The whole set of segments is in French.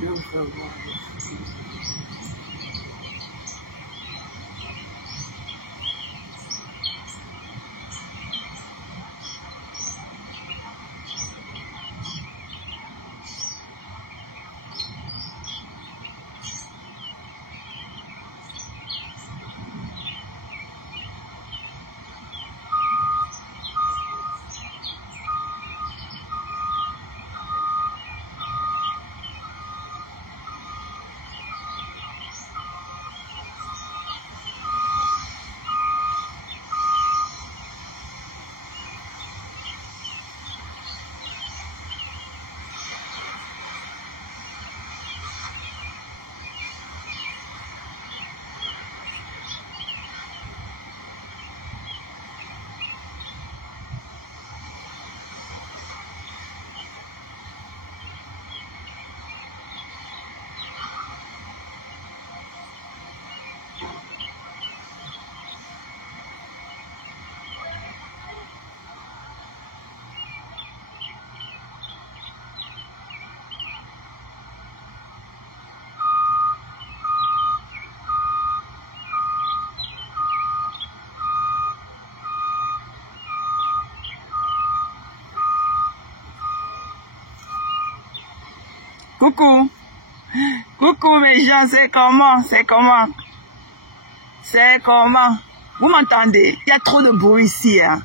Je veux voir. Coucou. Coucou mes gens, c'est comment? C'est comment? C'est comment? Vous m'entendez? Il y a trop de bruit ici. Hein?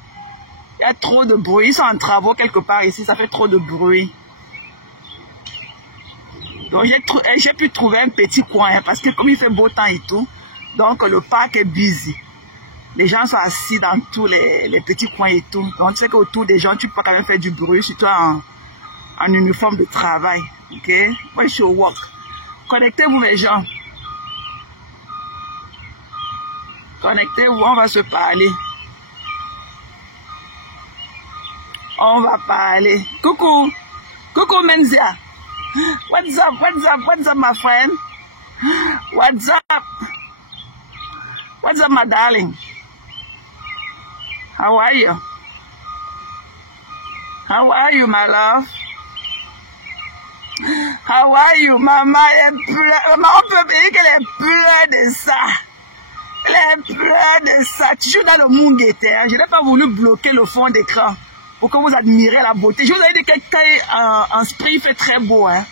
Il y a trop de bruit. Ils sont en travaux quelque part ici, ça fait trop de bruit. Donc j'ai pu trouver un petit coin hein, parce que comme il fait beau temps et tout, donc le parc est busy. Les gens sont assis dans tous les petits coins et tout. Donc tu sais qu'autour des gens, tu peux quand même faire du bruit, surtout en uniforme de travail. Ok? Where should work? Connectez-vous mes gens. Connectez-vous, on va se parler. On va parler. Coucou. Coucou Menzia. What's up? What's up? What's up my friend? What's up? What's up my darling? How are you? How are you my love? How are you, maman? Maman, on peut dire qu'elle est pleine de ça. Elle est pleine de ça. Toujours dans le monde était. Je n'ai pas voulu bloquer le fond d'écran pour que vous admirez la beauté. Je vous ai dit que en spring fait très beau. Hein?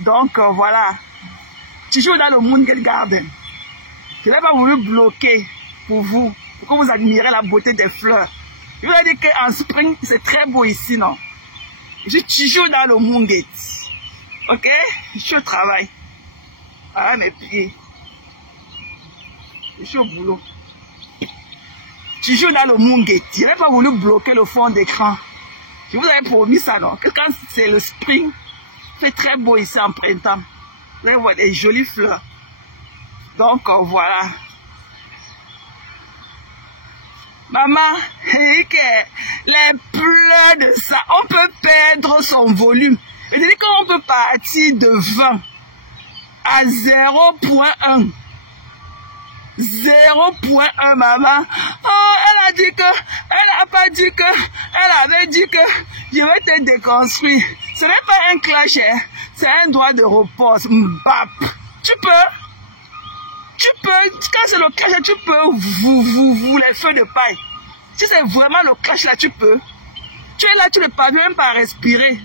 Donc voilà. Toujours dans le Moongate Garden. Je n'ai pas voulu bloquer pour vous, pour que vous admirez la beauté des fleurs. Je vous ai dit qu'en spring c'est très beau ici, non? Je suis toujours dans le Moongate. Ok, je suis au travail. Ah, mes pieds. Je suis au boulot. Toujours dans le Moongate. Je n'ai pas voulu bloquer le fond d'écran. Je vous avais promis ça, non? Que quand c'est le spring, c'est très beau ici en printemps. Vous allez voir des jolies fleurs. Donc, voilà. Maman, les pleurs de ça, on peut perdre son volume. C'est-à-dire qu'on peut partir de 20 à 0.1. 0.1, maman. Oh, elle a dit que, elle n'a pas dit que, elle avait dit que je vais te déconstruire. Ce n'est pas un clash, hein? C'est un droit de repos. Mbap. Tu peux, quand c'est le clash, tu peux, les feux de paille. Si c'est vraiment le clash là, tu peux. Tu es là, tu ne parviens même pas à respirer.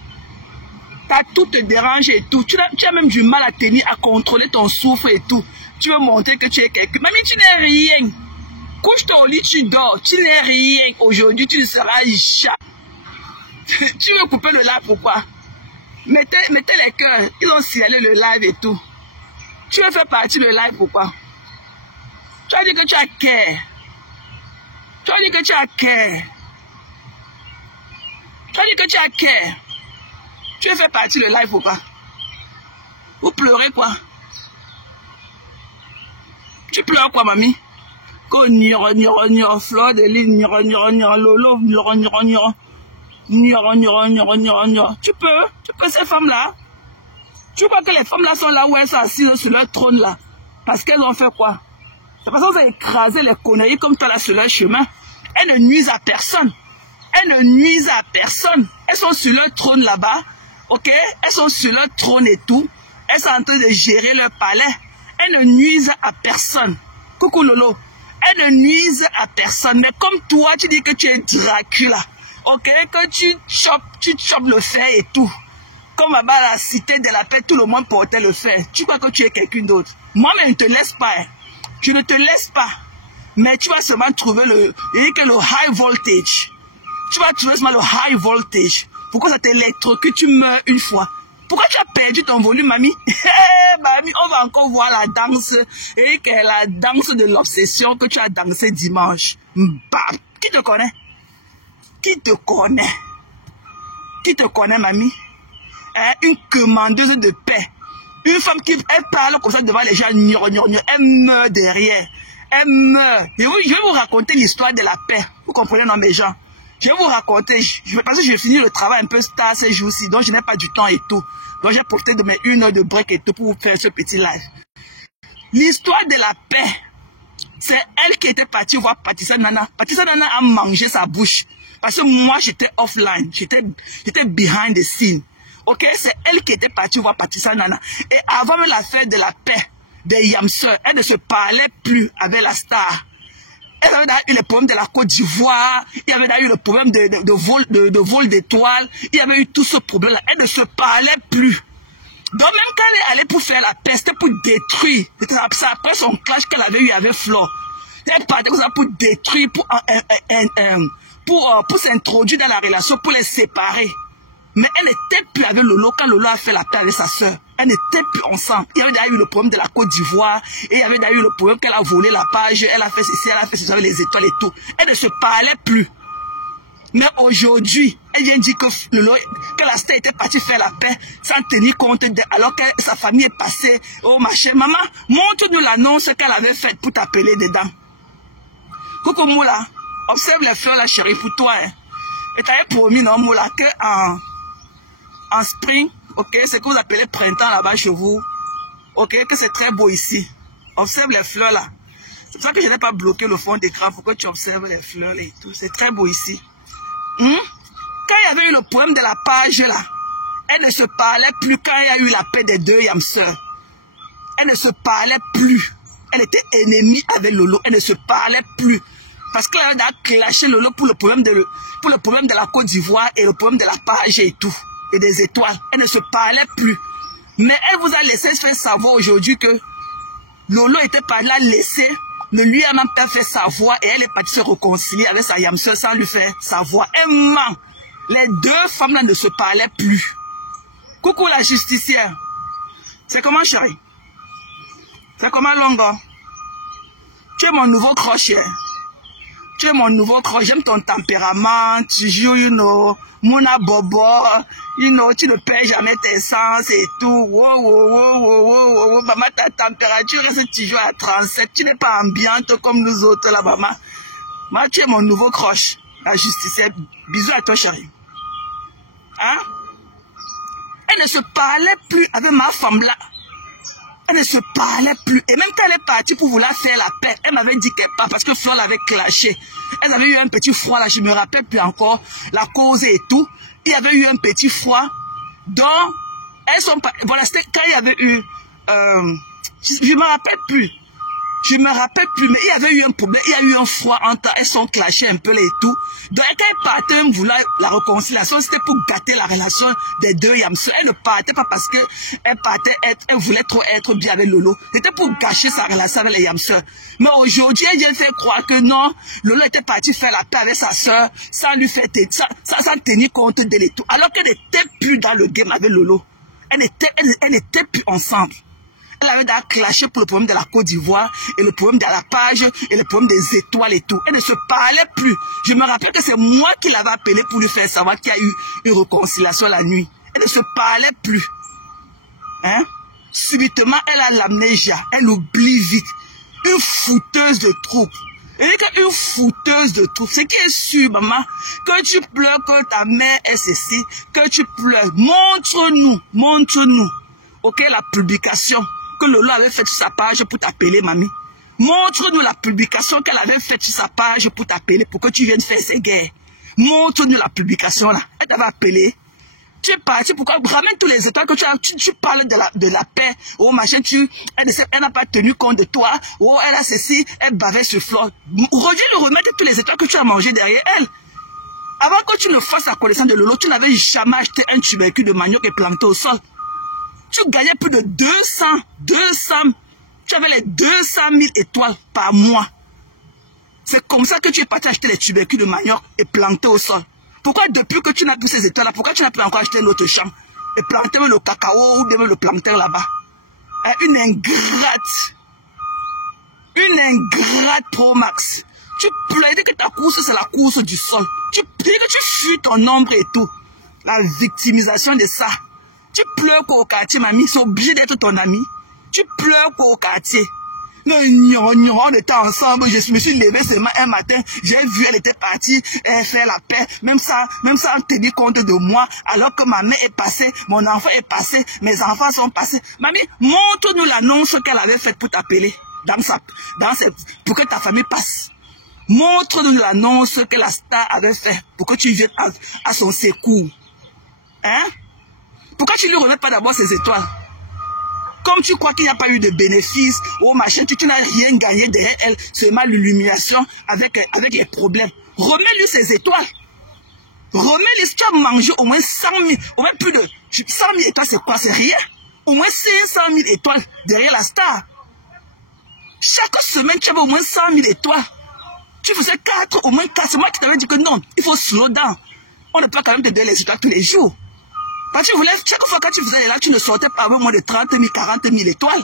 Tout te dérange et tout. Tu as même du mal à tenir, à contrôler ton souffle et tout. Tu veux montrer que tu es quelqu'un. Mamie, tu n'es rien. Couche-toi au lit, tu dors. Tu n'es rien. Aujourd'hui, tu seras chat. Tu veux couper le live, pourquoi? Mettez les cœurs. Ils ont signalé le live et tout. Tu veux faire partie le live, pourquoi? Tu as dit que tu as cœur. Tu as dit que tu as cœur. Tu as dit que tu as cœur. Tu veux faire partie le live, pourquoi? Vous pleurez quoi? Tu pleures quoi, mamie? Qu'on niro, fleur de lune, niro, lolo, niro. Tu peux ces femmes-là? Tu vois que les femmes-là sont là où elles sont assises sur leur trône là? Parce qu'elles ont fait quoi? C'est parce qu'elles ont écrasé les conneries comme toi là sur leur chemin. Elles ne nuisent à personne. Elles ne nuisent à personne. Elles sont sur leur trône là-bas. Ok? Elles sont sur leur trône et tout. elles sont en train de gérer leur palais. Elles ne nuisent à personne. Coucou Lolo. Elles ne nuisent à personne. Mais comme toi, tu dis que tu es Dracula. Ok, que tu chopes le fer et tout. Comme à la cité de la paix, tout le monde portait le fer. Tu crois que tu es quelqu'un d'autre. Moi, mais je ne te laisse pas. Hein. Je ne te laisse pas. Mais tu vas seulement trouver le high voltage. Tu vas trouver seulement le high voltage. Pourquoi ça t'électrocute, tu meurs une fois. Pourquoi tu as perdu ton volume, mamie? Mamie, on va encore voir la danse. Et que la danse de l'obsession que tu as dansé dimanche. Bam. Qui te connaît? Qui te connaît? Qui te connaît, mamie? Une commandeuse de paix. Une femme qui elle parle comme ça devant les gens. Elle meurt derrière. Elle meurt. Je vais vous raconter l'histoire de la paix. Vous comprenez, non, mes gens? Je vais vous raconter. Parce que j'ai fini le travail un peu tard ces jours-ci. Donc, je n'ai pas du temps et tout. Donc, j'ai profité de mes 1 heure de break et tout pour vous faire ce petit live. L'histoire de la paix, c'est elle qui était partie voir Patricia Nana. Patricia Nana a mangé sa bouche. Parce que moi, j'étais offline. J'étais behind the scene. Ok, c'est elle qui était partie voir Patricia Nana. Et avant même l'affaire de la paix, de Yamseur, elle ne se parlait plus avec la star. Elle avait eu le problème de la Côte d'Ivoire, il y avait eu le problème de vol d'étoiles, il y avait eu tout ce problème-là. Elle ne se parlait plus. Donc même quand elle est allée pour faire la paix, c'était pour détruire. C'était après son clash qu'elle avait eu avec Flo. Elle partait comme ça pour détruire, pour s'introduire dans la relation, pour les séparer. Mais elle n'était plus avec Lolo quand Lolo a fait la paix avec sa soeur. Elle n'était plus ensemble. Il y avait d'ailleurs eu le problème de la Côte d'Ivoire. Et il y avait d'ailleurs eu le problème qu'elle a volé la page. Elle a fait ceci, elle a fait ceci avec les étoiles et tout. Elle ne se parlait plus. Mais aujourd'hui, elle vient dire que Lolo, que la star était partie faire la paix sans tenir compte alors que sa famille est passée. Oh ma chère maman, montre-nous l'annonce qu'elle avait faite pour t'appeler dedans. Coucou Moula, observe les fleurs là chérie pour toi. Hein. Et t'avais promis non Moula que en spring, ok, c'est ce que vous appelez printemps là-bas chez vous, ok, que c'est très beau ici. Observe les fleurs là. C'est pour ça que je n'ai pas bloqué le fond d'écran pour que tu observes les fleurs et tout. C'est très beau ici. Quand il y avait eu le problème de la page là, elle ne se parlait plus quand il y a eu la paix des deux Yamseurs. Elle ne se parlait plus. Elle était ennemie avec Lolo. Elle ne se parlait plus. Parce qu'elle a clashé Lolo pour le problème de la Côte d'Ivoire et le problème de la page et tout. Et des étoiles. Elle ne se parlait plus. Mais elle vous a laissé faire savoir aujourd'hui que Lolo était pas là laissé, ne lui a même pas fait savoir et elle est partie se réconcilier avec sa Yamseur sans lui faire savoir. Elle ment. Les deux femmes là ne se parlaient plus. Coucou la justicière. C'est comment chérie? C'est comment Longo? Tu es mon nouveau crochet. Tu es mon nouveau crochet. J'aime ton tempérament. Tu joues, you know, Mouna Bobo. You know, tu ne perds jamais tes sens et tout. Wow. Maman, ta température reste toujours à 37. Tu n'es pas ambiante comme nous autres là, maman. Moi, tu es mon nouveau croche. La justicière. Bisous à toi, chérie. Hein? Elle ne se parlait plus avec ma femme là. Elle ne se parlait plus. Et même quand elle est partie pour vouloir faire la paix, elle m'avait dit qu'elle part parce que Fleur l'avait clashé. Elle avait eu un petit froid là, je ne me rappelle plus encore la cause et tout. Il y avait eu un petit froid. Donc, elles sont pas... Voilà, c'était quand il y avait eu... je ne me rappelle plus. Je ne me rappelle plus, mais il y avait eu un problème. Il y a eu un froid entre elles, sont clashées un peu et tout. Donc, quand elle partait, elle voulait la réconciliation, c'était pour gâter la relation des deux Yamseurs. Elle ne partait pas parce qu'elle partait, elle voulait trop être bien avec Lolo. C'était pour gâcher sa relation avec les Yamseurs. Mais aujourd'hui, elle vient faire croire que non, Lolo était parti faire la paix avec sa soeur, sans lui faire, sans tenir compte d'elle et tout. Alors qu'elle n'était plus dans le game avec Lolo. Elle n'était plus ensemble. Elle avait d'ailleurs clashé pour le problème de la Côte d'Ivoire et le problème de la page et le problème des étoiles et tout. Elle ne se parlait plus. Je me rappelle que c'est moi qui l'avais appelée pour lui faire savoir qu'il y a eu une réconciliation la nuit. Elle ne se parlait plus. Hein? Subitement, elle a l'amnésia. Elle oublie vite. Une fouteuse de troupe. Elle est une fouteuse de troupe. C'est qui est sûr, maman, que tu pleures, que ta mère est ceci, que tu pleures. Montre-nous. Ok, la publication que Lolo avait faite sur sa page pour t'appeler, mamie. Montre-nous la publication qu'elle avait faite sur sa page pour t'appeler, pour que tu viennes faire ces guerres. Montre-nous la publication là. Elle t'avait appelé. Tu es parti, pourquoi? Ramène tous les étoiles que tu as. Tu parles de la paix. Oh, machin, elle n'a pas tenu compte de toi. Oh, elle a ceci, elle bavait sur flore. Reviens lui remettre tous les étoiles que tu as mangées derrière elle. Avant que tu ne fasses la connaissance de Lolo, tu n'avais jamais acheté un tubercule de manioc et planté au sol. Tu gagnais plus de 200. Tu avais les 200 000 étoiles par mois. C'est comme ça que tu es parti acheter les tubercules de manioc et planter au sol. Pourquoi depuis que tu n'as plus ces étoiles-là, pourquoi tu n'as plus encore acheté un autre champ et planter le cacao ou bien le planter là-bas? Une ingrate. Une ingrate pro max. Tu plaidais que ta course, c'est la course du sol. Tu plaidais que tu fuis ton ombre et tout. La victimisation de ça. Tu pleures qu'au quartier, mamie, c'est obligé d'être ton ami. Tu pleures qu'au quartier. Non, on était ensemble, je me suis levé seulement un matin, j'ai vu, elle était partie, elle fait la paix, même ça, on tenait compte de moi, alors que ma mère est passée, mon enfant est passé, mes enfants sont passés. Mamie, montre-nous l'annonce qu'elle avait faite pour t'appeler, pour que ta famille passe. Montre-nous l'annonce que la star avait faite pour que tu viennes à son secours. Hein? Pourquoi tu ne lui remets pas d'abord ses étoiles? Comme tu crois qu'il n'y a pas eu de bénéfices, oh machin, tu n'as rien gagné derrière elle, seulement l'illumination avec les problèmes. Remets-lui ses étoiles. Remets-lui, si tu as mangé au moins 100 000, au moins plus de 100 000 étoiles, c'est quoi? C'est rien. Au moins 500 000 étoiles derrière la star. Chaque semaine, tu avais au moins 100 000 étoiles. Tu faisais au moins 4. C'est moi qui t'avais dit que non, il faut slow down. On ne peut quand même te donner les étoiles tous les jours. Quand tu voulais, chaque fois que tu faisais là, tu ne sortais pas avec moins de 30 000, 40 000 étoiles.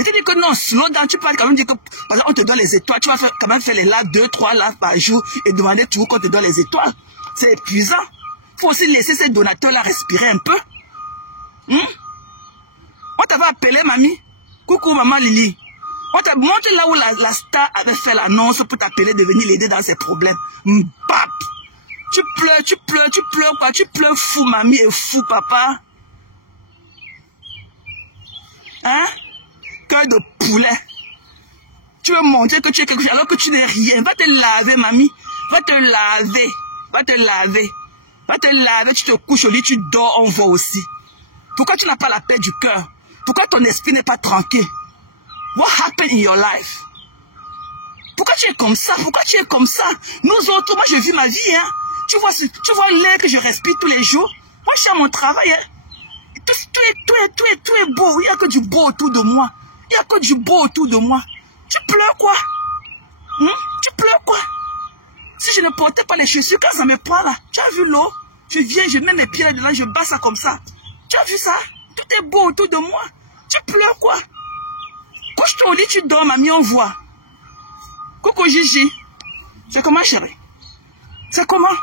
Et tu dis que non, slow down, tu peux quand même dire que, par exemple, on te donne les étoiles, tu vas quand même faire les lives 2, 3 lives par jour et demander toujours qu'on te donne les étoiles. C'est épuisant. Il faut aussi laisser ces donateurs-là respirer un peu. On t'avait appelé, mamie. Coucou, maman Lily. On t'a montré là où la star avait fait l'annonce pour t'appeler de venir l'aider dans ses problèmes. Mbap. Tu pleures quoi? Tu pleures fou, mamie, et fou, papa. Hein? Cœur de poulet. Tu veux montrer que tu es quelque chose alors que tu n'es rien. Va te laver, mamie. Va te laver. Va te laver. Va te laver, tu te couches au lit, tu dors, on voit aussi. Pourquoi tu n'as pas la paix du cœur? Pourquoi ton esprit n'est pas tranquille? What happened in your life? Pourquoi tu es comme ça? Pourquoi tu es comme ça? Nous autres, moi je vis ma vie, hein. Tu vois l'air que je respire tous les jours. Moi je suis à mon travail, hein. Tout est beau. Il n'y a que du beau autour de moi. Il n'y a que du beau autour de moi. Tu pleures quoi? Tu pleures quoi? Si je ne portais pas les chaussures, quand ça me prend là, tu as vu l'eau? Je viens, je mets mes pieds là-dedans, je bats ça comme ça. Tu as vu ça? Tout est beau autour de moi. Tu pleures quoi? Couche-toi au lit, tu dors, mamie, on voit. Coucou Gigi. C'est comment, chérie? C'est comment?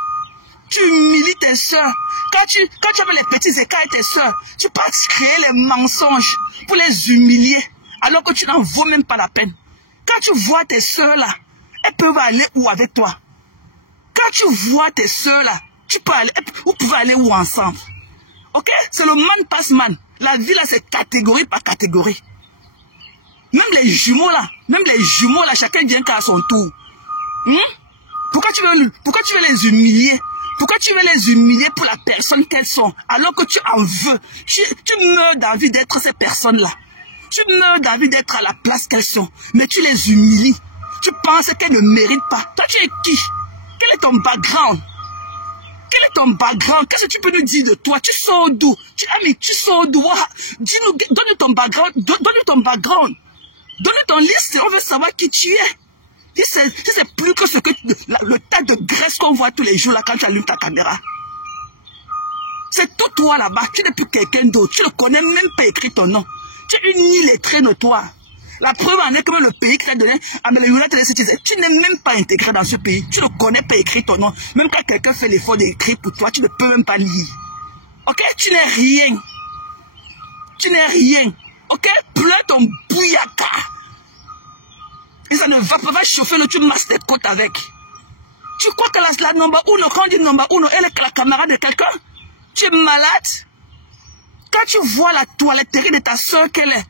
Tu humilies tes soeurs. Quand tu avais les petits écarts avec tes soeurs, tu pars créer les mensonges pour les humilier, alors que tu n'en vaux même pas la peine. Quand tu vois tes soeurs là, elles peuvent aller où avec toi? Quand tu vois tes soeurs là, vous pouvez aller où ensemble? Ok? C'est le man passe man. La vie là, c'est catégorie par catégorie. Même les jumeaux là, chacun vient qu'à son tour. Pourquoi tu veux les humilier? Pourquoi tu veux les humilier pour la personne qu'elles sont, alors que tu en veux? Tu meurs d'envie d'être ces personnes-là. Tu meurs d'envie d'être à la place qu'elles sont, mais tu les humilies. Tu penses qu'elles ne méritent pas. Toi, tu es qui? Quel est ton background? Quel est ton background? Qu'est-ce que tu peux nous dire de toi? Tu sors d'où? Tu sors d'où? Dis-nous, donne-nous ton background. Donne-nous ton background. Donne-nous ton liste, on veut savoir qui tu es. Si c'est plus que le tas de graisse qu'on voit tous les jours là quand tu allumes ta caméra. C'est tout toi là-bas. Tu n'es plus quelqu'un d'autre. Tu ne connais même pas écrit ton nom. Tu es une illettrée notoire. La preuve en est que le pays qui t'a donné, tu n'es même pas intégré dans ce pays. Tu ne connais pas écrit ton nom. Même quand quelqu'un fait l'effort d'écrire pour toi, tu ne peux même pas lire. Ok? Tu n'es rien. Tu n'es rien. Ok? Pleure ton bouyaka. Et ça ne va pas chauffer le tu masses tes côtes avec. Tu crois que la number uno, quand on dit number uno, elle est la camarade de quelqu'un? Tu es malade? Quand tu vois la toiletterie de ta soeur qu'elle est,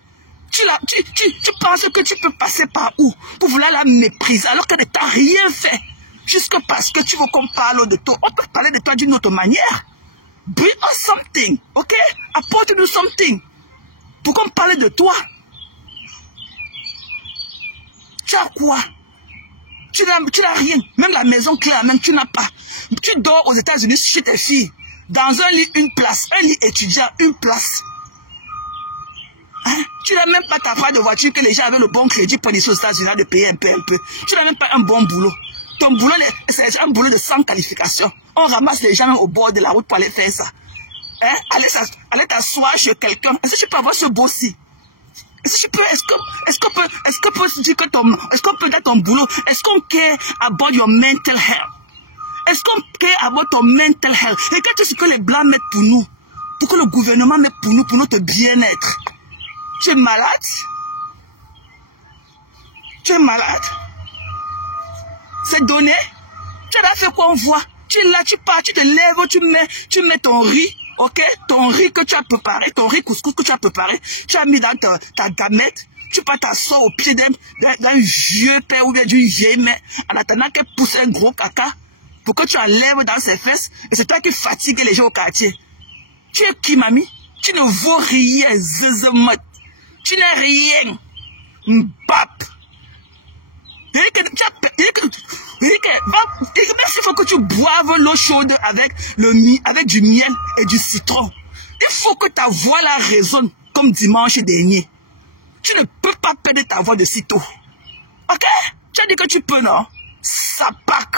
tu penses que tu peux passer par où pour vouloir la mépriser alors qu'elle ne t'a rien fait. Juste parce que tu veux qu'on parle de toi. On peut parler de toi d'une autre manière. Bring us something, ok? Apporte-nous something. Pour qu'on parle de toi. Tu as quoi? Tu n'as rien. Même la maison claire, même tu n'as pas. Tu dors aux États-Unis chez tes filles. Dans un lit, une place. Un lit étudiant, une place. Hein? Tu n'as même pas ta part de voiture que les gens avaient le bon crédit pour aller aux États-Unis de payer un peu. Tu n'as même pas un bon boulot. Ton boulot, c'est un boulot de sans qualification. On ramasse les gens au bord de la route pour aller faire ça. Hein? Aller t'asseoir chez quelqu'un. Est-ce que tu peux avoir ce beau-ci? Est-ce qu'on peut se dire que est-ce qu'on peut être ton boulot? Est-ce qu'on care about your mental health? Est-ce qu'on care about ton mental health? Regarde tout ce que les Blancs mettent pour nous. Pour que le gouvernement mette pour nous, pour notre bien-être. Tu es malade? Tu es malade? C'est donné? Tu as fait quoi on voit? Tu es là, tu pars, tu te lèves, tu mets ton riz. Ok, ton riz que tu as préparé, ton riz couscous que tu as préparé, tu as mis dans ta gamette, tu pars t'asseoir au pied d'un vieux père ou bien d'une vieille mère, en attendant qu'elle pousse un gros caca, pour que tu enlèves dans ses fesses, et c'est toi qui fatigue les gens au quartier. Tu es qui, mamie? Tu ne vaux rien, zizemot. Tu n'es rien. Mbap. Merci, il faut que tu boives l'eau chaude avec du miel et du citron. Il faut que ta voix la résonne comme dimanche dernier. Tu ne peux pas perdre ta voix de sitôt. Ok? Tu as dit que tu peux, non? Sapak.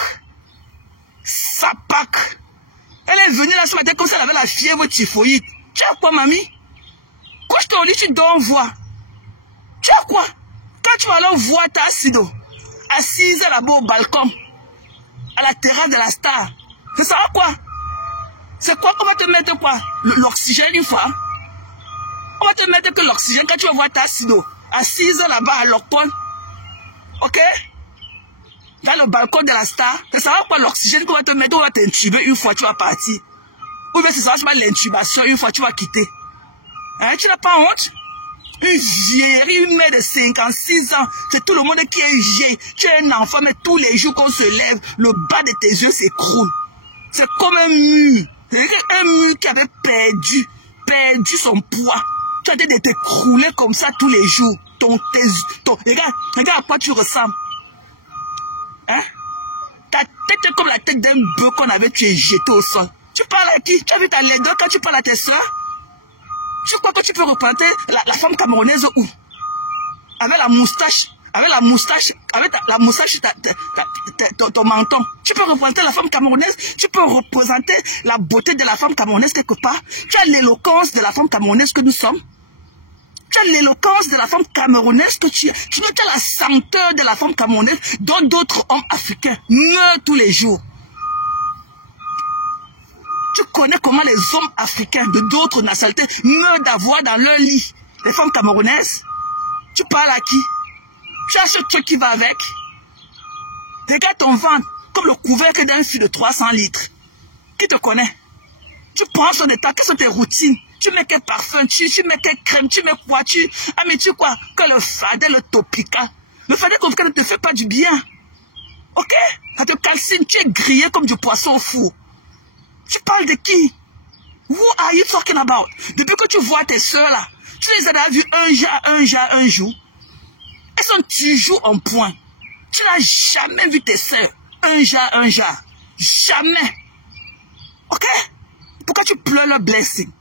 Elle est venue là ce matin comme ça, elle avait la fièvre typhoïde. Tu as quoi, mamie? Quand je te dis, tu dois en voir. Tu as quoi? Quand tu vas aller voir ta Sido, assise là-bas au balcon, à la terrasse de la Star, c'est ça quoi? C'est quoi qu'on va te mettre quoi? L'oxygène une fois? On va te mettre que l'oxygène quand tu vas voir ta Sido, assise là-bas à l'Ocpon, ok? Dans le balcon de la Star, c'est ça quoi l'oxygène qu'on va te mettre, on va t'intuber une fois tu vas partir. Ou bien c'est ça l'intubation une fois tu vas quitter. Hein, tu n'as pas honte? Une vieille, une mère de 56 ans, c'est tout le monde qui est vieille. Tu es un enfant, mais tous les jours qu'on se lève, le bas de tes yeux s'écroule. C'est comme un mur. Un mur qui avait perdu son poids. Tu as de t'écrouler comme ça tous les jours. Regarde à quoi tu ressembles. Hein? Ta tête est comme la tête d'un bœuf qu'on avait jeté au sol. Tu parles à qui? Tu as vu ta laideur quand tu parles à tes soeurs? Tu crois que tu peux représenter la femme camerounaise où? Avec la moustache, ton menton. Tu peux représenter la femme camerounaise, tu peux représenter la beauté de la femme camerounaise quelque part. Tu as l'éloquence de la femme camerounaise que nous sommes. Tu as l'éloquence de la femme camerounaise que tu es. Tu as la senteur de la femme camerounaise dont d'autres hommes africains meurent tous les jours. Tu connais comment les hommes africains de d'autres nationalités meurent d'avoir dans leur lit les femmes camerounaises? Tu parles à qui? Tu as ce truc qui va avec? Regarde ton ventre comme le couvercle d'un fil de 300 litres. Qui te connaît? Tu prends son état, quelles sont tes routines? Tu mets quel parfum, tu mets quelle crème, tu mets quoi? Mais tu crois que le fardet, le topica, le fardet ne te fait pas du bien. Ok? Ça te calcine, tu es grillé comme du poisson au four. Tu parles de qui? Who are you talking about? Depuis que tu vois tes soeurs là, tu les as vues un jour. Elles sont toujours en point. Tu n'as jamais vu tes soeurs un jour. Jamais. Ok? Pourquoi tu pleures leur blessing?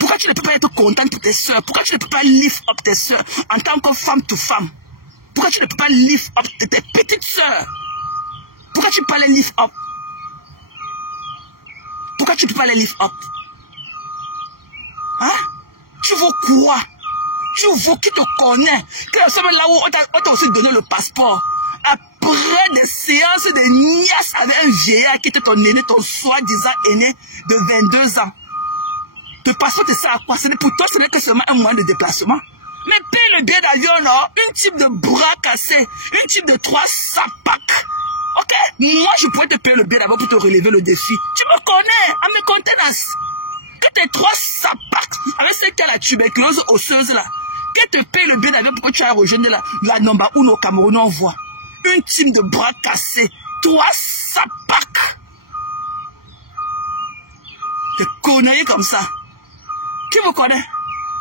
Pourquoi tu ne peux pas être content pour tes soeurs? Pourquoi tu ne peux pas lift up tes soeurs en tant que femme to femme? Pourquoi tu ne peux pas lift up tes petites soeurs? Pourquoi tu ne peux pas les lift up? Pourquoi tu ne peux pas les lift up? Hein? Tu veux quoi? Tu veux qui te connaît? Que la semaine là où on t'a aussi donné le passeport. Après des séances de niasse avec un vieillard qui était ton aîné, ton soi-disant aîné de 22 ans. Le passeport, c'est ça à quoi? Pour toi, ce n'est que seulement un moyen de déplacement. Mais paye le billet d'avion, non? Une type de bras cassé, une type de 3 sapacs. Ok? Moi, je pourrais te payer le billet d'avion pour te relever le défi. Tu me connais, à mes contenances. Que tes 3 sapacs, avec celle qui a la tuberculose osseuse là, que te paye le billet d'avion pour que tu ailles rejoindre la Nomba où nos Camerounais on voit. Une team de bras cassés, 3 sapacs. Des conneries comme ça. Qui vous connaît?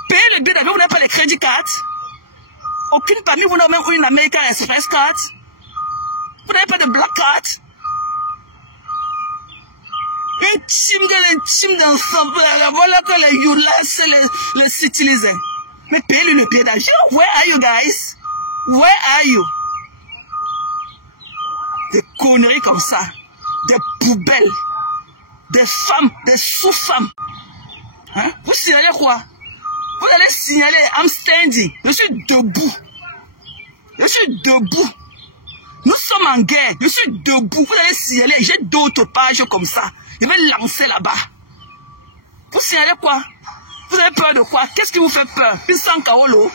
Payez le billet d'avion, vous n'avez pas les crédit cards. Aucune parmi vous n'a même une American Express card. Vous n'avez pas de black card. Une team d'ensemble, voilà que les Youlas les utilisent. Mais payez le billet d'avion. Where are you guys? Where are you? Des conneries comme ça. Des poubelles. Des femmes, des sous-femmes. Hein? Vous signalez quoi? Vous allez signaler, I'm standing. Je suis debout. Je suis debout. Nous sommes en guerre. Je suis debout. Vous allez signaler. J'ai d'autres pages comme ça. Je vais lancer là-bas. Vous signalez quoi? Vous avez peur de quoi? Qu'est-ce qui vous fait peur? Une sang kaolo?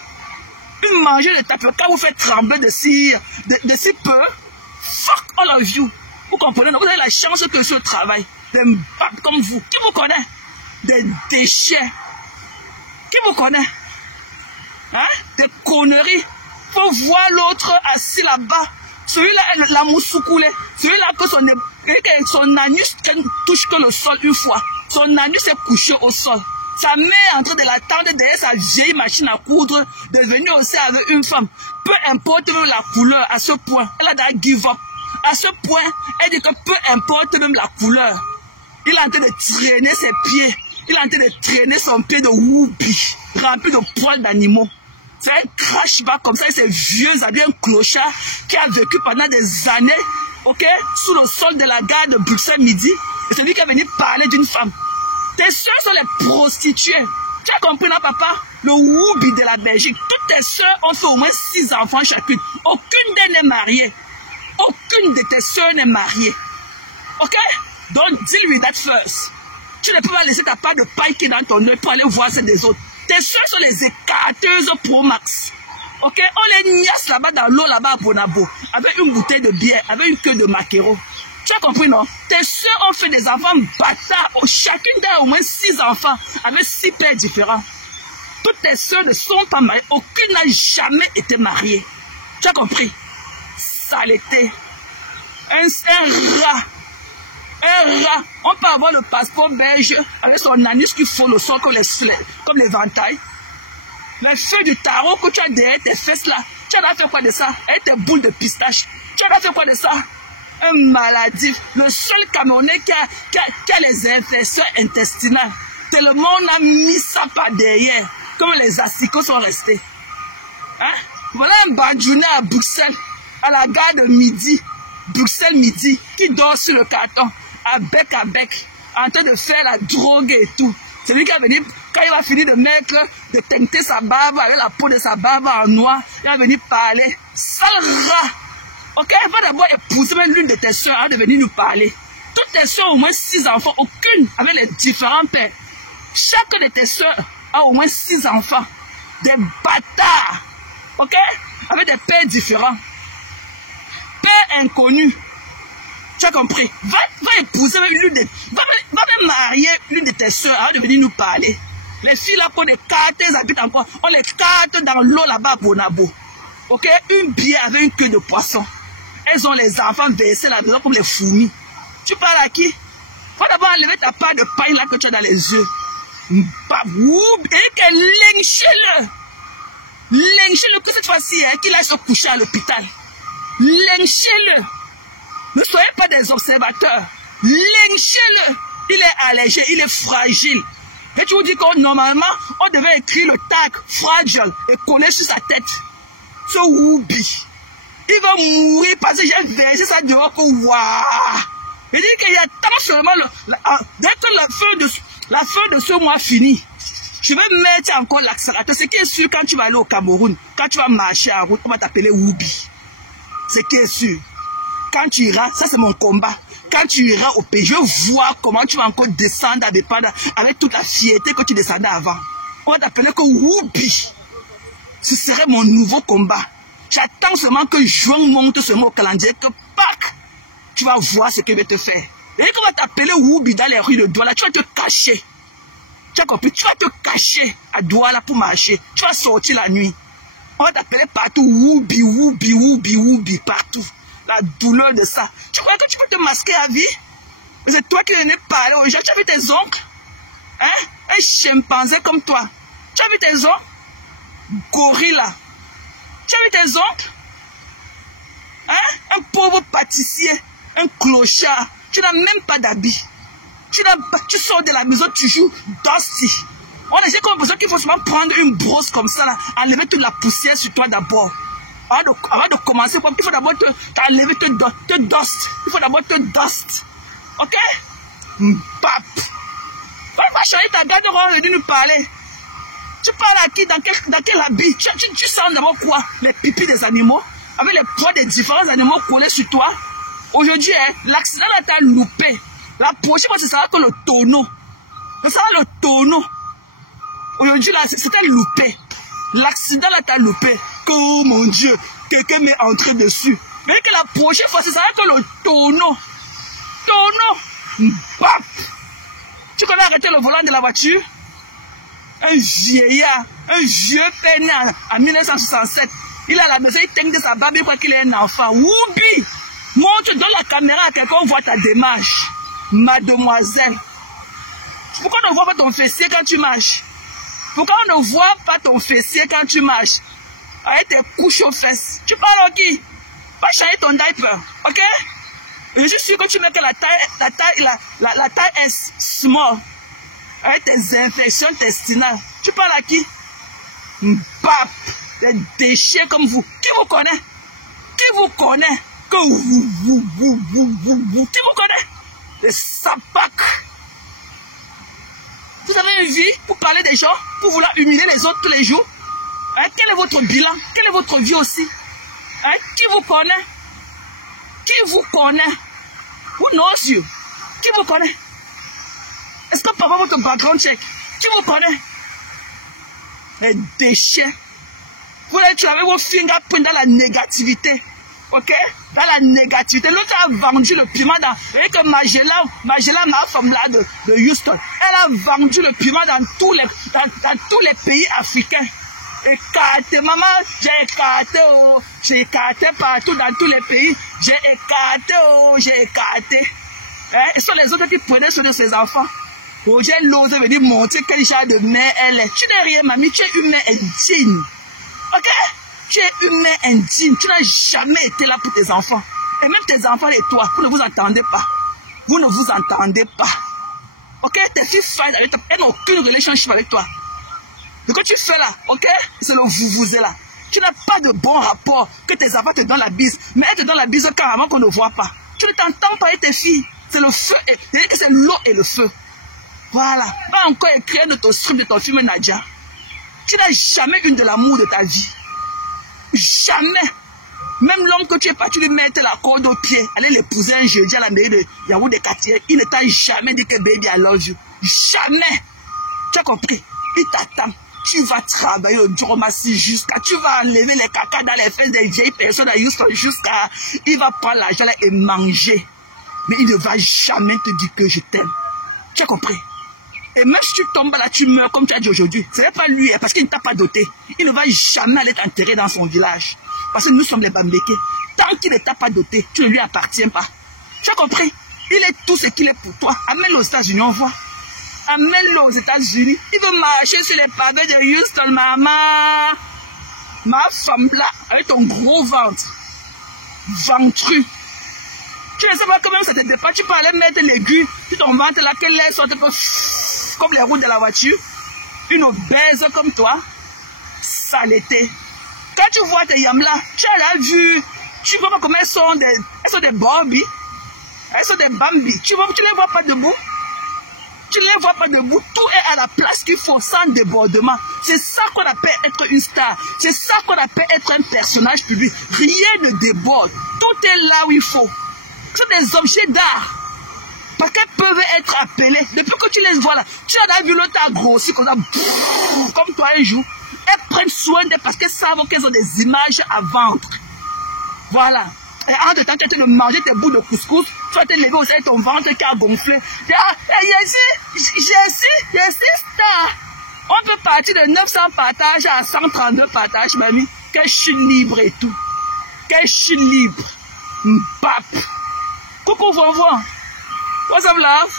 Une manger de tapioca vous fait trembler de si peu? Fuck all of you. Vous comprenez? Vous avez la chance que je travaille. Des mbabs comme vous. Qui vous connaît? Des déchets. Qui vous connaît? Hein? Des conneries. Faut voir l'autre assis là-bas. Celui-là, la moussoukoulé. Celui-là que son anus touche que le sol une fois. Son anus est couché au sol. Sa mère est en train de l'attendre derrière sa vieille machine à coudre, de venir aussi avec une femme. Peu importe même la couleur, à ce point, elle a déjà give up. À ce point, elle dit que peu importe même la couleur, il est en train de traîner ses pieds. Il est en train de traîner son pied de whoopi, rempli de poils d'animaux. C'est un crash-back comme ça, c'est vieux, ça un clochard qui a vécu pendant des années, ok, sous le sol de la gare de Bruxelles-Midi. Et c'est lui qui est venu parler d'une femme. Tes soeurs sont les prostituées. Tu as compris, non, papa? Le whoopi de la Belgique. Toutes tes soeurs ont fait au moins 6 enfants chacune. Aucune d'elles n'est mariée. Aucune de tes soeurs n'est mariée. Ok? Don't deal with that first. Tu ne peux pas laisser ta part de paille qui est dans ton œil pour aller voir celle des autres. Tes soeurs sont les écarteuses pro max. Ok? On les niasse là-bas dans l'eau là-bas à Bonabo. Avec une bouteille de bière, avec une queue de maquereau. Tu as compris, non? Tes soeurs ont fait des enfants bâtards. Chacune d'elles a au moins 6 enfants avec 6 pères différents. Toutes tes soeurs ne sont pas mariées. Aucune n'a jamais été mariée. Tu as compris? Saleté. Un rat. Un rat. On peut avoir le passeport belge avec son anus qui fout le sol comme les ventailles. Les feux du tarot que tu as derrière tes fesses là. Tu as fait quoi de ça? Avec tes boules de pistache. Tu as fait quoi de ça? Un maladif. Le seul Camerounais qui a les infections intestinales. Tellement on a mis ça par derrière. Comme les asticots sont restés. Hein? Voilà un badjounet à Bruxelles. À la gare de Midi. Bruxelles-Midi. Qui dort sur le carton. À bec. En train de faire la drogue et tout. C'est lui qui est venu. Quand il va finir de teinter sa barbe avec la peau de sa barbe en noir. Il va venir parler. Sale rat. Ok, il va d'abord épouser même l'une de tes soeurs avant de venir nous parler. Toutes tes soeurs ont au moins 6 enfants, aucune avec les différents pères. Chaque de tes soeurs a au moins 6 enfants. Des bâtards. Ok, avec des pères différents. Père inconnu. Tu as compris? Va épouser même l'une de... Va même marier l'une de tes soeurs avant de venir nous parler. Les filles là pour des cartes, elles habitent encore. On les carte dans l'eau là-bas à Bonabo. Ok, une bière avec une queue de poisson. Elles ont les enfants versés là-dedans comme les fourmis. Tu parles à qui? Faut d'abord enlever ta part de paille là que tu as dans les yeux. Et que lynche-le. Lynche-le que cette fois-ci, hein, qu'il aille se coucher à l'hôpital. Lynche-le. Ne soyez pas des observateurs. Lynche-le. Il est allégé, il est fragile. Et tu vous dis que normalement, on devait écrire le tag fragile et coller sur sa tête. Ce whoopi. Il va mourir parce que j'ai versé ça dehors pour voir. Il dit qu'il y a tant seulement dès que la fin de ce mois fini, je vais mettre encore l'accélérateur. Ce qui est sûr, quand tu vas aller au Cameroun, quand tu vas marcher en route, on va t'appeler whoopi. Ce qui est sûr. Quand tu iras, ça c'est mon combat. Quand tu iras au pays, je vois comment tu vas encore descendre à dépendre avec toute la fierté que tu descendais avant. On va t'appeler que whoopi. Ce serait mon nouveau combat. J'attends seulement que juin monte seulement au calendrier, que pac, tu vas voir ce qu'il va te faire. Et qu'on va t'appeler whoopi dans les rues de Douala, tu vas te cacher. Tu as compris? Tu vas te cacher à Douala pour marcher. Tu vas sortir la nuit. On va t'appeler partout whoopi, partout. La douleur de ça. Tu crois que tu peux te masquer à vie? C'est toi qui venais parler aux gens. Tu as vu tes oncles? Hein? Un chimpanzé comme toi. Tu as vu tes ongles? Gorilla. Tu as vu tes ongles? Hein? Un pauvre pâtissier, un clochard. Tu n'as même pas d'habit. Tu sors de la maison, tu joues dusty. On a comme besoin qu'il faut seulement prendre une brosse comme ça, là, enlever toute la poussière sur toi d'abord. Avant de commencer, il faut d'abord t'enlever te dust. Il faut d'abord te dust. Ok? Pap. Va changer ta garde-robe et nous parler. Tu parles à qui? Dans quel habit? Tu sens d'abord quoi? Les pipis des animaux? Avec les poids des différents animaux collés sur toi? Aujourd'hui, hein, l'accident là t'a loupé. La prochaine fois, ce sera que le tonneau. Ce sera le tonneau. Aujourd'hui, là, c'était loupé. L'accident là t'a loupé. Que, oh mon Dieu, quelqu'un m'est entré dessus. Mais que la prochaine fois, ce sera que le tonneau. Tonneau. Bap. Tu connais arrêter le volant de la voiture? Un vieillard, un vieux père en 1967. Il est à la maison, il teigne de sa barbe, il croit qu'il est un enfant. Oubi! Montre, donne la caméra à quelqu'un, on voit ta démarche. Mademoiselle. Pourquoi on ne voit pas ton fessier quand tu marches? Pourquoi on ne voit pas ton fessier quand tu marches? Avec tes couches aux fesses. Tu parles à qui? Va changer ton diaper, ok? Et je suis sûr que tu mets que la taille est small. Avec tes infections intestinales. Tu parles à qui? Bap! Des déchets comme vous. Qui vous connaît? Qui vous connaît? Que vous. Qui vous connaît? Des sapacs. Vous avez une vie pour parler des gens, pour vouloir humilier les autres tous les jours. Hein? Quel est votre bilan? Quelle est votre vie aussi? Hein? Qui vous connaît? Qui vous connaît? Who knows you? Qui vous connaît? Est-ce que papa votre background check? Qui vous connaît? Les déchets. Vous êtes avec vos fingerprints dans la négativité. Ok? Dans la négativité. L'autre a vendu le piment dans. Vous voyez que Magella, ma femme là de Houston, elle a vendu le piment dans tous les pays africains. Écarté, maman, j'ai écarté partout dans tous les pays. J'ai écarté. Hein? Et ce sont les autres qui prenaient soin de ses enfants. Oh, j'ai l'osé venir montrer quel genre de mère elle est. Tu n'es rien, mamie, tu es une mère indigne. Ok? Tu es une mère indigne. Tu n'as jamais été là pour tes enfants. Et même tes enfants et toi, vous ne vous entendez pas. Vous ne vous entendez pas. Ok? Tes filles fight avec toi. Elles n'ont aucune relationship avec toi. Ce que tu fais là, ok? C'est le vous là. Tu n'as pas de bon rapport que tes enfants te donnent la bise. Mais elles te donnent la bise carrément qu'on ne voit pas. Tu ne t'entends pas avec tes filles. C'est le feu. C'est l'eau et le feu. Voilà. Va encore écrire notre script de ton film Nadia. Tu n'as jamais eu de l'amour de ta vie. Jamais. Même l'homme que tu es parti lui mettre la corde au pied, aller l'épouser un jeudi à la mairie de Yaoundé Quartier, il ne t'a jamais dit que baby I love you. Jamais. Tu as compris? Il t'attend. Tu vas travailler au Dromassi jusqu'à... Tu vas enlever les caca dans les fesses des vieilles personnes à Houston jusqu'à... Il va prendre l'argent là et manger. Mais il ne va jamais te dire que je t'aime. Tu as compris? Et même si tu tombes là, tu meurs comme tu as dit aujourd'hui. Ce n'est pas lui, parce qu'il ne t'a pas doté. Il ne va jamais aller t'enterrer dans son village. Parce que nous sommes les Bambékés. Tant qu'il ne t'a pas doté, tu ne lui appartiens pas. Tu as compris? Il est tout ce qu'il est pour toi. Amène-le aux États-Unis, on voit. Amène-le aux États-Unis. Il veut marcher sur les pavés de Houston, maman. Ma femme là, avec ton gros ventre. Ventru. Tu ne sais pas comment ça te dépasse. Tu peux aller mettre l'aiguille sur ton ventre là, qu'elle laisse sortir comme les roues de la voiture. Une obèse comme toi. Saleté. Quand tu vois tes yams là, tu as la vue. Tu vois pas comment elles sont des Bambi. Elles sont des Bambi. Tu ne les vois pas debout. Tu ne les vois pas debout. Tout est à la place qu'il faut, sans débordement. C'est ça qu'on appelle être une star. C'est ça qu'on appelle être un personnage public. Rien ne déborde. Tout est là où il faut. C'est des objets d'art. Parce qu'elles peuvent être appelées. Depuis que tu les vois là, tu as vu l'autre a grossi comme ça, comme toi un jour. Elles prennent soin d'elles parce qu'elles savent qu'elles ont des images à vendre. Voilà. Et en de temps, tu es en train de manger tes bouts de couscous, tu vas te lever aussi avec ton ventre qui a gonflé. J'ai star. On peut partir de 900 partages à 132 partages, mamie. Que je suis libre et tout. Que je suis libre. Mbap. Coucou, Vovon. What's up, love?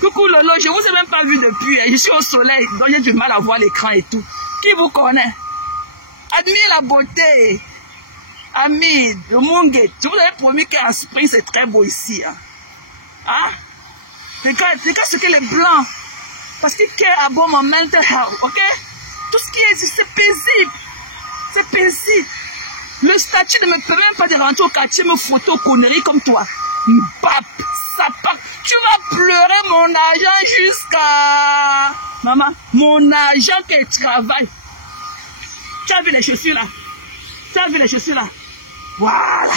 Coucou Lolo, je ne vous ai même pas vu depuis. Je suis au soleil, donc j'ai du mal à voir l'écran et tout. Qui vous connaît? Admire la beauté. Ami, le Mungate. Je vous avais promis qu'en spring, c'est très beau ici. Hein? Regarde ce que les blancs. Parce qu'ils care about my mental health, ok? Tout ce qui est ici, c'est paisible. C'est paisible. Le statut ne me permet même pas de rentrer au quartier, me photo conneries comme toi. Bap, ça part. Tu vas pleurer mon argent jusqu'à... Maman, mon argent qu'elle travaille. Tu as vu les chaussures là? Tu as vu les chaussures là? Voilà.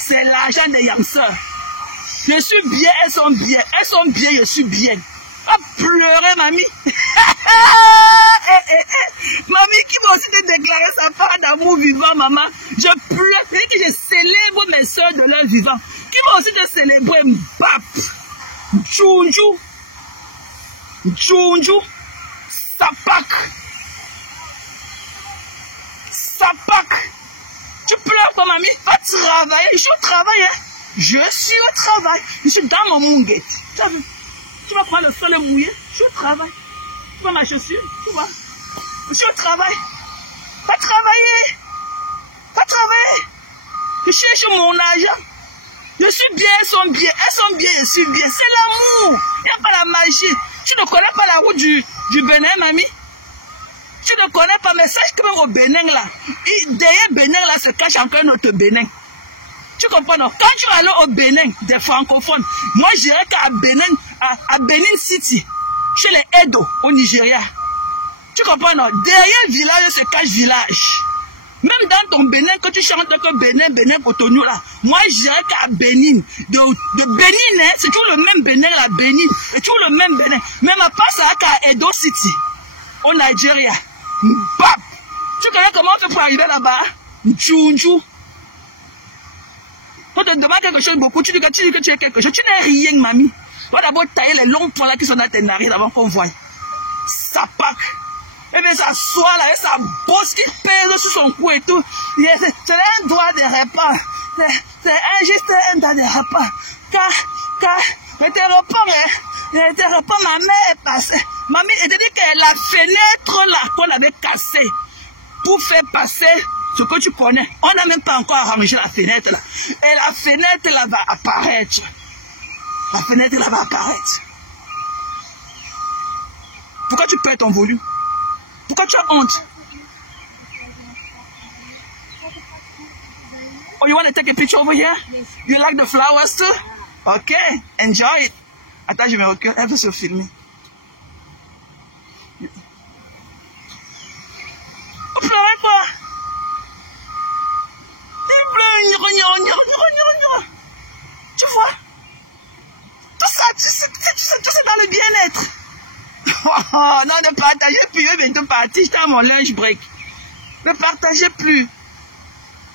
C'est l'argent des Yamseurs. Je suis bien, elles sont bien. Elles sont bien, je suis bien. Ah, pleurer, mamie. Mamie qui va aussi te déclarer sa part d'amour vivant, maman. Je pleure. C'est que je célèbre mes soeurs de leur vivant. Qui va aussi te célébrer, Mbap. Djounjou. Djounjou. Sapak. Sapak. Tu pleures quoi, mamie? Va travailler. Je suis au travail, hein. Je suis au travail. Je suis dans mon Mungate. Tu vas prendre le sol mouillé. Je suis au travail. Tu vois ma chaussure? Tu vois? Je suis au travail. Va travailler. Va travailler. Je cherche mon argent. Je suis bien, elles sont bien. Elles sont bien, je suis bien. C'est l'amour. Il n'y a pas la magie. Tu ne connais pas la route du Bénin, mamie? Tu ne connais pas, mais sache que même au Bénin, là, derrière Bénin, là, se cache encore un autre Bénin. Tu comprends, non? Quand tu vas aller au Bénin, des francophones, moi, je dirais qu'à Bénin, à Benin City, chez les Edo, au Nigeria. Tu comprends, non? Derrière village, se cache village. Même dans ton Bénin, quand tu chantes que Bénin, Cotonou, là, moi, je dirais qu'à Bénin, de Bénin, hein, c'est toujours le même Bénin, la Bénin, c'est toujours le même Bénin. Même à part ça, qu'à Edo City, au Nigeria. Bap! Tu connais comment on fait pour arriver là-bas? Tchounjou. On te demande quelque chose beaucoup, tu dis que tu es quelque chose. Tu n'es rien, mamie. On va d'abord tailler les longs poils qui sont dans tes narines avant qu'on voie. Ça pack. Et bien ça soie là, et ça bosse qui pèse sur son cou et tout. C'est un doigt de repas. C'est juste un doigt de repas. Car, mais tes repas, ma mère est passée. Mamie, elle te dit que la fenêtre là qu'on avait cassée pour faire passer ce que tu connais. On n'a même pas encore arrangé la fenêtre là. Et la fenêtre là va apparaître. La fenêtre là va apparaître. Pourquoi tu perds ton volume? Pourquoi tu as honte? Oh, you want to take a picture over here? You like the flowers too? Okay, enjoy it. Attends, je me recule. Elle veut se filmer. Vous pleurez quoi? Tu vois? Tout ça, tu sais dans le bien-être. Non, ne partagez plus, je vais bientôt partir, j'étais à mon lunch break. Ne partagez plus.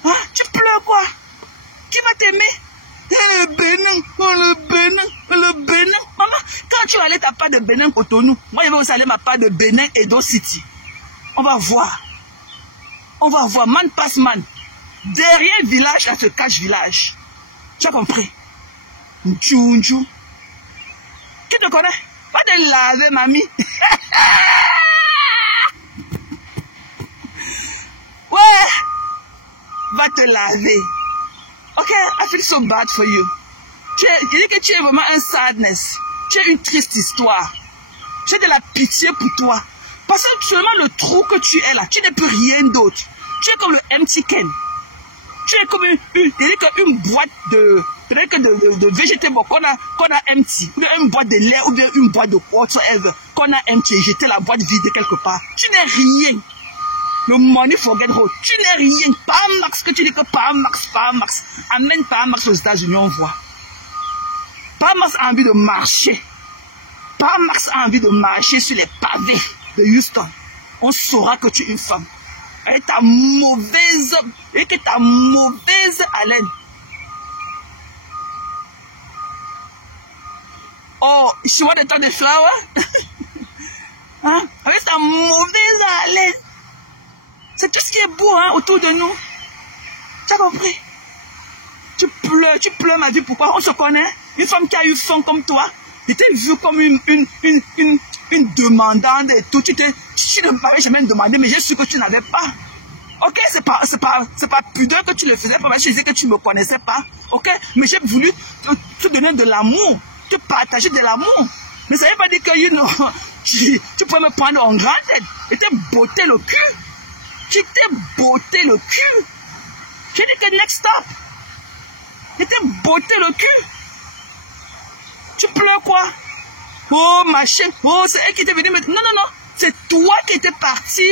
Hein? Tu pleures quoi? Qui va t'aimer? Le Bénin, le Bénin, le Bénin. Maman, quand tu vas aller ta part de Bénin Cotonou, moi je vais aussi aller ma part de Bénin Edo City. On va voir. On va voir, man passe man. Derrière village, là se cache village. Tu as compris? Tchounjou. Qui te connaît? Va te laver, mamie. Ouais. Va te laver. Ok, I feel so bad for you. Je dis que tu es vraiment un sadness. Tu es une triste histoire. J'ai de la pitié pour toi. Parce que seulement le trou que tu es là, tu n'es plus rien d'autre. Tu es comme le empty can. Tu es comme une boîte de végétaux qu'on a empty. Ou bien une boîte de lait, ou bien une boîte de whatever qu'on a empty et jeté la boîte vide quelque part. Tu n'es rien. Le money forget road. Tu n'es rien. Pas max que tu dis que pas max. Amène pas max aux États-Unis, on voit. Pas max a envie de marcher. Pas max a envie de marcher sur les pavés de Houston. On saura que tu es une femme. Et ta mauvaise haleine. Oh, she want to turn the flower? Hein? Avec ta mauvaise haleine. C'est tout ce qui est beau hein, autour de nous. Tu as compris? Tu pleures ma vie. Pourquoi? On se connaît. Une femme qui a eu faim comme toi. Il t'est vu comme une demandante et tout. Tu ne m'avais jamais demandé, mais j'ai su que tu n'avais pas. Ok, c'est pas pudeur que tu le faisais, parce que je disais que tu ne me connaissais pas. Ok, mais j'ai voulu te donner de l'amour, te partager de l'amour. Mais ça ne veut pas dire que tu peux me prendre en grande tête. Et t'es botté le cul. Tu t'es botté le cul. J'ai dit que next stop. Et t'es botté le cul. Tu pleures quoi? Oh, machin. Oh, c'est elle qui était venue me... Non, non, non. C'est toi qui étais parti.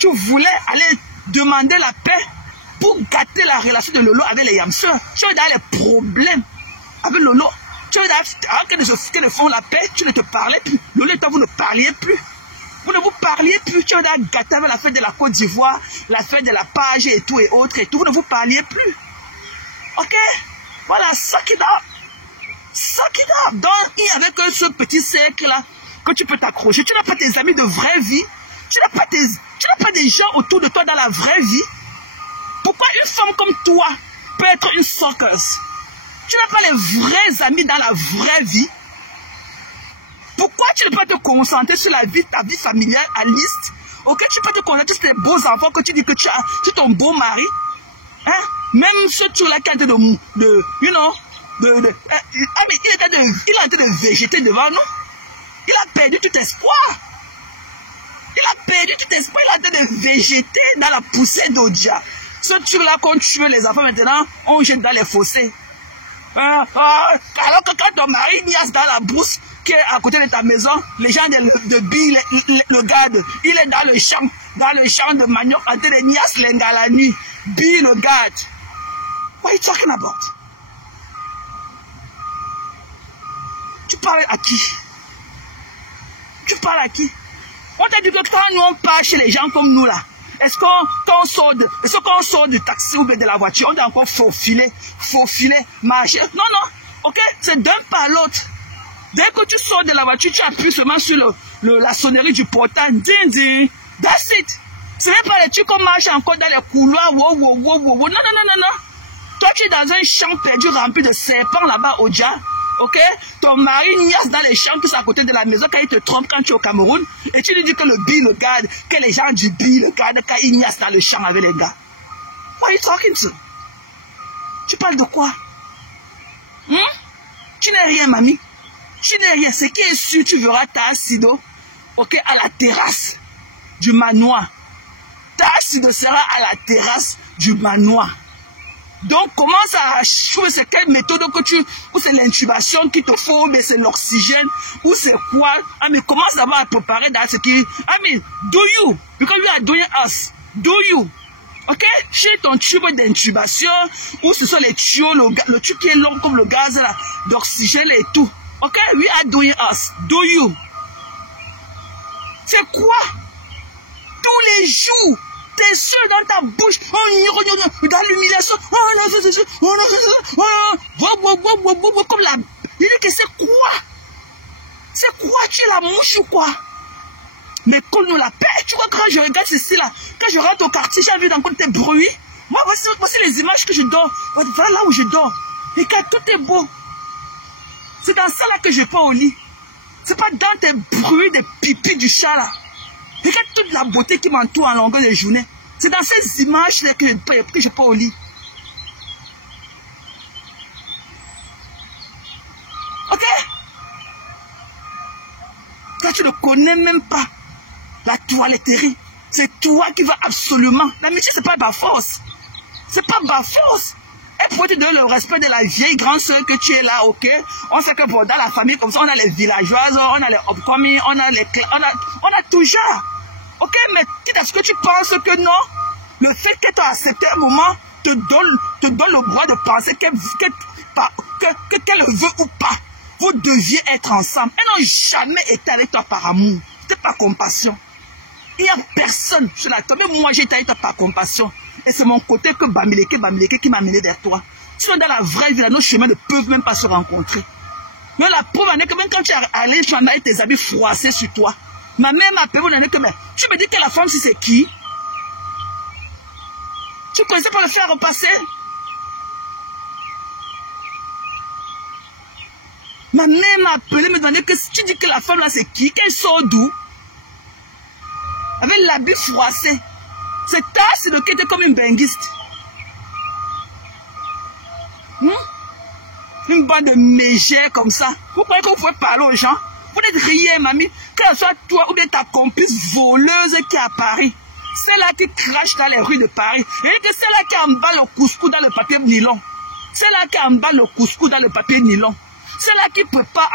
Tu voulais aller demander la paix pour gâter la relation de Lolo avec les Yamseurs. Tu as eu des problèmes avec Lolo. Tu as eu alors que les sociétés ne font la paix, tu ne te parlais plus. Lolo et toi, vous ne parliez plus. Vous ne vous parliez plus. Tu as gâté avec la fête de la Côte d'Ivoire, la fête de la page et tout et autres et tout. Vous ne vous parliez plus. Ok? Voilà, suck it up. Suck it up. Donc, il n'y avait que ce petit cercle-là que tu peux t'accrocher. Tu n'as pas tes amis de vraie vie. Tu n'as pas des gens autour de toi dans la vraie vie. Pourquoi une femme comme toi peut être une suckeuse? Tu n'as pas les vrais amis dans la vraie vie. Pourquoi tu ne peux pas te concentrer sur ta vie familiale à liste? Ok, tu peux te concentrer sur tes beaux enfants que tu dis que tu as, sur ton beau mari. Hein? Même ce truc-là qui est en train il est en train de végéter devant nous. Il a perdu tout espoir. Il a perdu tout espoir. Il est en train de végéter dans la poussière d'Odia. Ce truc-là, quand tu veux les enfants maintenant, on jette dans les fossés. Alors que quand ton mari niasse dans la brousse qui est à côté de ta maison, les gens de billes le gardent. Il est dans le champ de manioc en train de niasse la nuit. Bill le garde. What are you talking about? Tu parles à qui? Tu parles à qui? On t'a dit que quand nous on part chez les gens comme nous là, est-ce qu'on sort du taxi ou de la voiture, on doit encore faufiler, marcher? Non, non, ok, c'est d'un par l'autre. Dès que tu sors de la voiture, tu appuies seulement sur la sonnerie du portail, ding ding, that's it. Ce n'est pas les trucs qu'on marche encore dans les couloirs, wow. Non. Toi, tu es dans un champ perdu rempli de serpents là-bas au Dja. Ok? Ton mari niasse dans les champs qui sont à côté de la maison quand il te trompe quand tu es au Cameroun. Et tu lui dis que le bi le garde, que les gens du bi le gardent quand il niasse dans le champ avec les gars. What are you talking to? Tu parles de quoi? Tu n'es rien, mamie. Tu n'es rien. Ce qui est sûr, tu verras ta Sido, ok, à la terrasse du manoir. Ta Sido sera à la terrasse du manoir. Donc, commence à trouver c'est quelle méthode que ou c'est l'intubation qu'il te faut, ou c'est l'oxygène, ou c'est quoi. Mais commence d'abord à préparer dans ce qui. Do you? Because we are doing us. Do you? Ok? Chez ton tube d'intubation, ou ce sont les tuyaux, le tube qui est long comme le gaz là, d'oxygène et tout. Ok? We are doing us. Do you? C'est quoi? Tous les jours. Tes yeux dans ta bouche, dans l'humiliation, comme la... Il dit que c'est quoi? C'est quoi? Tu es la mouche ou quoi? Mais colle-nous la paix. Tu vois, quand je regarde ceci là, quand je rentre au quartier, j'ai envie d'entendre tes bruits. Moi, voici les images que je dors. Voilà là où je dors. Regarde, tout est beau. C'est dans ça là que je pars au lit. C'est pas dans tes bruits de pipi du chat là. Regarde toute la beauté qui m'entoure en longueur de journée. C'est dans ces images-là que je pars au lit. Ok? Quand tu ne connais même pas la toiletterie, c'est toi qui vas absolument. L'amitié, c'est pas ma force. C'est pas ma force. Elle pourrait te donner le respect de la vieille grande soeur que tu es là, ok? On sait que bon, dans la famille comme ça, on a les villageoises, on a les upcoming, on a tout genre. Ok, mais est-ce que tu penses que non? Le fait qu'elle t'a accepté un moment te donne le droit de penser qu'elle veut ou pas. Vous deviez être ensemble. Elles n'ont jamais été avec toi par amour. C'était par compassion. Il n'y a personne. Même moi, j'ai été avec toi par compassion. Et c'est mon côté que Bamileke qui m'a amené vers toi. Sinon, dans la vraie vie, nos chemins ne peuvent même pas se rencontrer. Mais la preuve en est que même quand tu es allé, tu en as tes habits froissés sur toi. Ma mère m'a appelé, tu me dis que la femme, c'est qui? Tu ne connaissais pas le faire repasser? Ma mère m'a appelé, me donnait que si tu dis que la femme là c'est qui? Qu'elle sort d'où? Avec l'habit froissé. C'est tard, c'est le qui était comme une benguiste. Une bande de mégères comme ça. Vous croyez que vous pouvez parler aux gens? Vous n'êtes rien, mamie. Que ce soit toi ou bien ta complice voleuse qui est à Paris. C'est là qui crache dans les rues de Paris. Et que c'est là qui emballe le couscous dans le papier nylon. C'est là qui emballe le couscous dans le papier nylon. C'est là qui prépare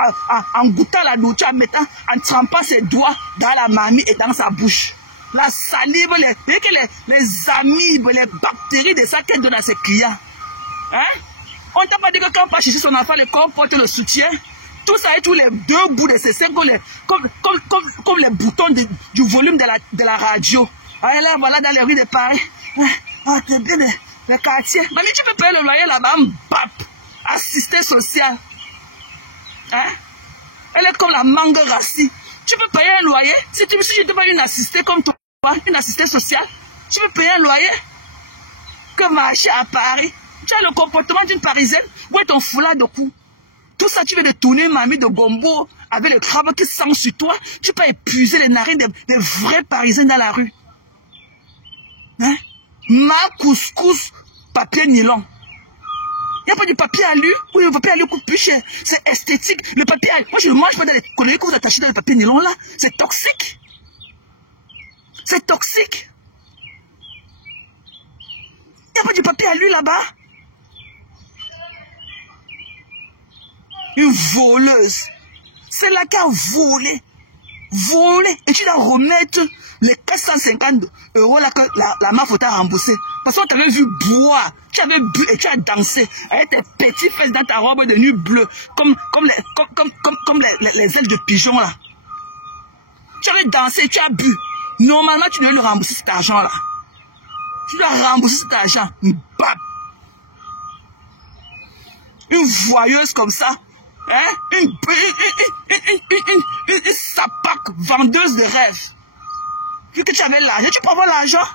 en goûtant la nourriture, en trempant ses doigts dans la mamie et dans sa bouche. La salive, les amibes, les bactéries de ça qu'elle donne à ses clients. Hein? On t'a pas dit que quand on va chercher son enfant, le corps porte le soutien. Tout ça est tous les deux bouts de ses seins comme les boutons du volume de la radio. Ah, là, voilà dans les rues de Paris. Ah, c'est bien le quartier. Mais tu peux payer le loyer là-bas, bap, assisté social. Hein? Elle est comme la mangue rassie. Tu peux payer un loyer. Si je te vois une assistée comme toi, une assistée sociale, tu peux payer un loyer. Que marcher à Paris. Tu as le comportement d'une Parisienne. Où est ton foulard de cou? Tout ça, tu veux de tourner mamie de gombo avec le crabe qui sent sur toi. Tu peux épuiser les narines des vrais Parisiens dans la rue. Hein? Ma couscous, papier nylon. Il n'y a pas de papier à lui, ou le papier à lui coûte plus cher. C'est esthétique. Le papier à lui, moi je ne mange pas dans les conneries que vous attachez dans le papier nylon là. C'est toxique. C'est toxique. Il n'y a pas de papier à lui là-bas. Une voleuse. C'est là qui a volé. Volé. Et tu dois remettre les 450 € là que la MAF t'a remboursé. Parce qu'on t'avait vu boire. Tu avais bu et tu as dansé avec tes petits fesses dans ta robe de nuit bleue. Comme les ailes de pigeon là. Tu avais dansé, tu as bu. Normalement, tu dois lui rembourser cet argent là. Tu dois rembourser cet argent. Bap. Une voyeuse comme ça. Hein? Une sapac vendeuse de rêves. Vu que tu avais l'argent, tu peux avoir l'argent.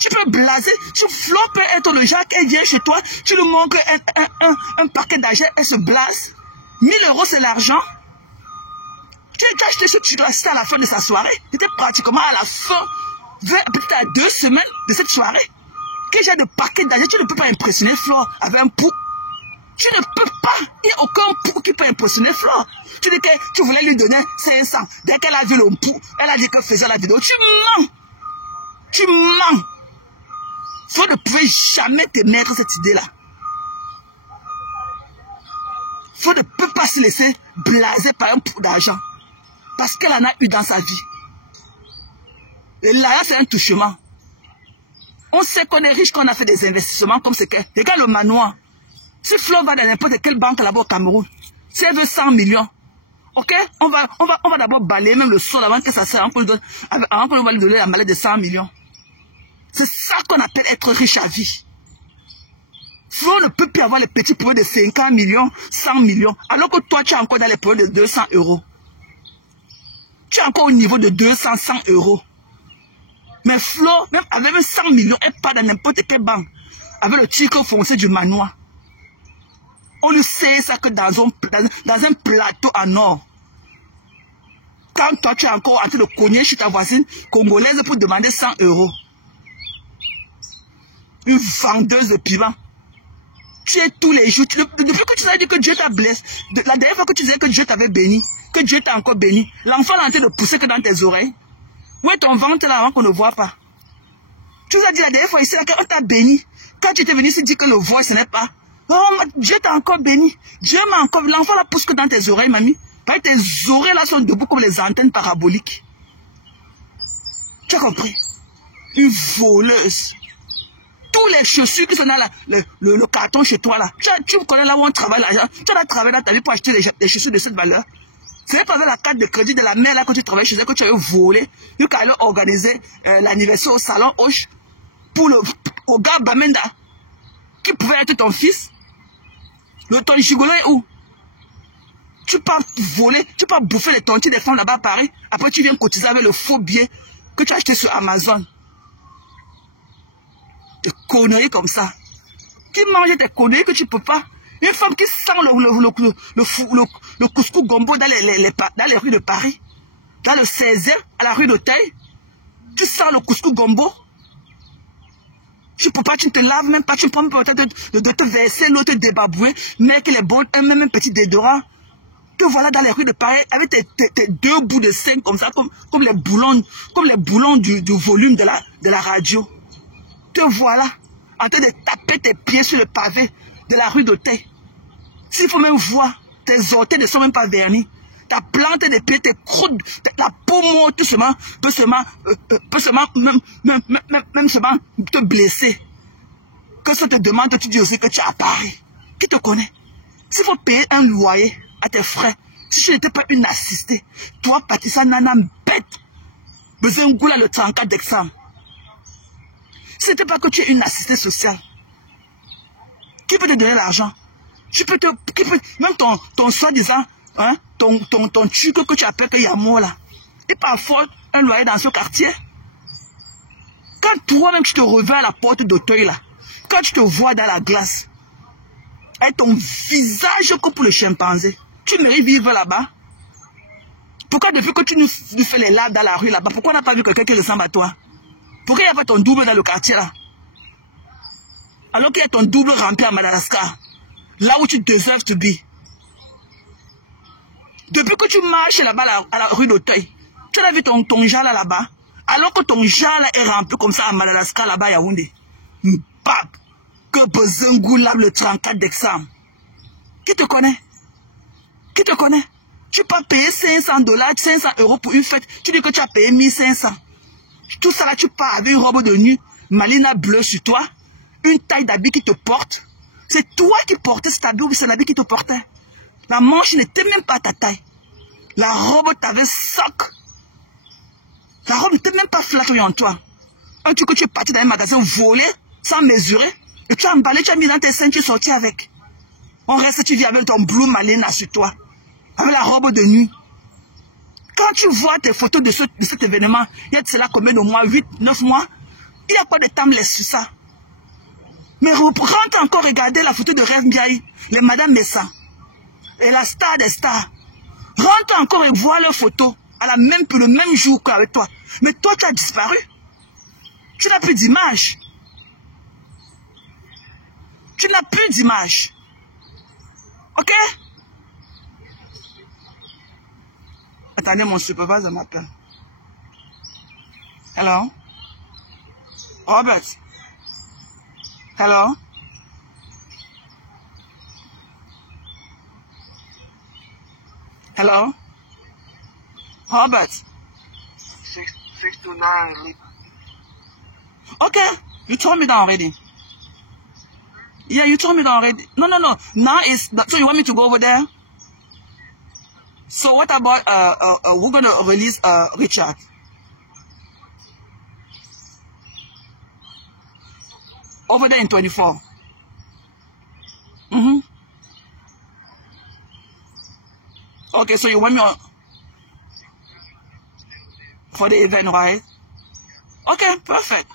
Tu peux blaser. Flo peut être le genre qui vient chez toi. Tu lui montres un paquet d'argent, elle se blase. 1000 € c'est l'argent. Tu as acheté ce truc-là, c'était à la fin de sa soirée. C'était pratiquement à la fin, peut-être à 2 semaines de cette soirée. Quel genre de paquet d'argent, tu ne peux pas impressionner Flo avec un pou. Tu ne peux pas. Il n'y a aucun pou qui peut impressionner Flo. Tu dis que tu voulais lui donner 500. Dès qu'elle a vu le pou, elle a dit qu'elle faisait la vidéo. Tu mens. Tu mens. Flo ne pouvait jamais te mettre cette idée-là. Flo ne peut pas se laisser blaser par un pou d'argent. Parce qu'elle en a eu dans sa vie. Et là, c'est un touchement. On sait qu'on est riche, qu'on a fait des investissements comme ce que. Regarde le manoir. Si Flo va dans n'importe quelle banque là-bas au Cameroun, si elle veut 100 millions, ok, on va d'abord balayer même le sol avant que ça sorte, avant qu'on va lui donner la maladie de 100 millions. C'est ça qu'on appelle être riche à vie. Flo ne peut plus avoir les petits projets de 50 millions, 100 millions, alors que toi tu es encore dans les projets de 200 €. Tu es encore au niveau de 200, 100 €. Mais Flo, même avec 100 millions, elle part dans n'importe quelle banque, avec le titre foncé du manoir. On ne sait ça que dans un plateau en or. Quand toi tu es encore en train de cogner chez ta voisine congolaise pour demander 100 €. Une vendeuse de piment. Tu es tous les jours. Depuis que tu as dit que Dieu t'a blessé, la dernière fois que tu disais que Dieu t'avait béni, que Dieu t'a encore béni, l'enfant est en train de pousser que dans tes oreilles. Où est ton ventre là avant qu'on ne voit pas? Tu nous as dit la dernière fois ici qu'on t'a béni. Quand tu étais venu ici dire que le voile ce n'est pas. Oh, Dieu t'a encore béni. Dieu m'a encore. L'enfant là pousse que dans tes oreilles, mamie. Parce que tes oreilles là sont debout comme les antennes paraboliques. Tu as compris? Une voleuse. Tous les chaussures qui sont dans le carton chez toi là. Tu me connais là où on travaille l'argent. Tu as travaillé dans ta vie pour acheter des chaussures de cette valeur. C'est pas avec la carte de crédit de la mère là que tu travailles chez elle que tu avais volé. Tu allais organiser l'anniversaire au salon Hoche pour au gars Bamenda qui pouvait être ton fils. Le ton gigolo est où? Tu pars voler, tu pars bouffer les tontines des femmes là-bas à Paris. Après tu viens cotiser avec le faux billet que tu as acheté sur Amazon. Des conneries comme ça. Qui mange des conneries que tu peux pas. Une femme qui sent le couscous gombo dans les rues de Paris, dans le 16e, à la rue d'Auteuil, tu sens le couscous gombo. Tu peux pas, tu ne te laves même pas, tu prends peut-être de te verser l'eau, te débabouer, mettre les bottes, même un petit déodorant. Te voilà dans les rues de Paris avec tes deux bouts de sein comme ça, comme les boulons du volume de la radio. Te voilà en train de taper tes pieds sur le pavé de la rue d'Auteuil. S'il faut même voir, tes orteils ne sont même pas vernis. Ta plante des pieds, tes croûtes, ta peau morte, peut seulement te blesser. Que ça te demande, tu dis aussi que tu es à Paris. Qui te connaît? S'il faut payer un loyer à tes frais, si tu n'étais pas une assistée, toi, Patricia Nana, bête, besoin de goût le 34 d'examen. Si ce n'était pas que tu es une assistée sociale, qui peut te donner l'argent? Même ton soi-disant, hein, ton truc que tu appelles qu'il y a mort là, et parfois un loyer dans ce quartier. Quand toi-même tu te reviens à la porte d'Auteuil là, quand tu te vois dans la glace, avec ton visage comme pour le chimpanzé, tu mérites vivre là-bas. Pourquoi depuis que tu nous fais les laves dans la rue là-bas, pourquoi on n'a pas vu quelqu'un qui ressemble à toi? Pourquoi il n'y a pas ton double dans le quartier là? Alors qu'il y a ton double rempli à Madagascar, là où tu deserves to be. Depuis que tu marches là-bas à la rue d'Auteuil, tu as vu ton genre là-bas, alors que ton genre là est rempli comme ça à Madagascar là-bas à Yaoundé. Bap! Que Bezengou lave le 34 d'examen. Qui te connaît? Qui te connaît? Tu peux payer $500, 500 € pour une fête. Tu dis que tu as payé 1500. Tout ça là, tu pars avec une robe de nuit, malina bleue sur toi, une taille d'habit qui te porte. C'est toi qui portais cet habit ou c'est l'habit qui te portait. La manche n'était même pas ta taille. La robe t'avait soc. La robe n'était même pas flattée en toi. Un truc que tu es parti dans un magasin volé, sans mesurer, et tu as emballé, tu as mis dans tes seins, tu es sorti avec. On reste, tu vis avec ton blue malina sur toi, avec la robe de nuit. Quand tu vois tes photos de cet événement, il y a de cela combien de mois, 8, 9 mois, il y a pas de timeless sur ça. Mais rentre encore regarder la photo de Rêve Mbiaye, les Madame Messa, et la star des stars. Rentre encore et vois leurs photos le même jour qu'avec toi. Mais toi, tu as disparu. Tu n'as plus d'image. Tu n'as plus d'image. Ok? Attendez, mon superviseur m'appelle. Hello? Robert? Hello? Hello? Robert? 6 to 9. Okay, you told me that already. Yeah, you told me that already. No. Now so you want me to go over there? So what about we're gonna release Richard? Over there in 24. Okay, so you want me on for the event, right? Okay, perfect.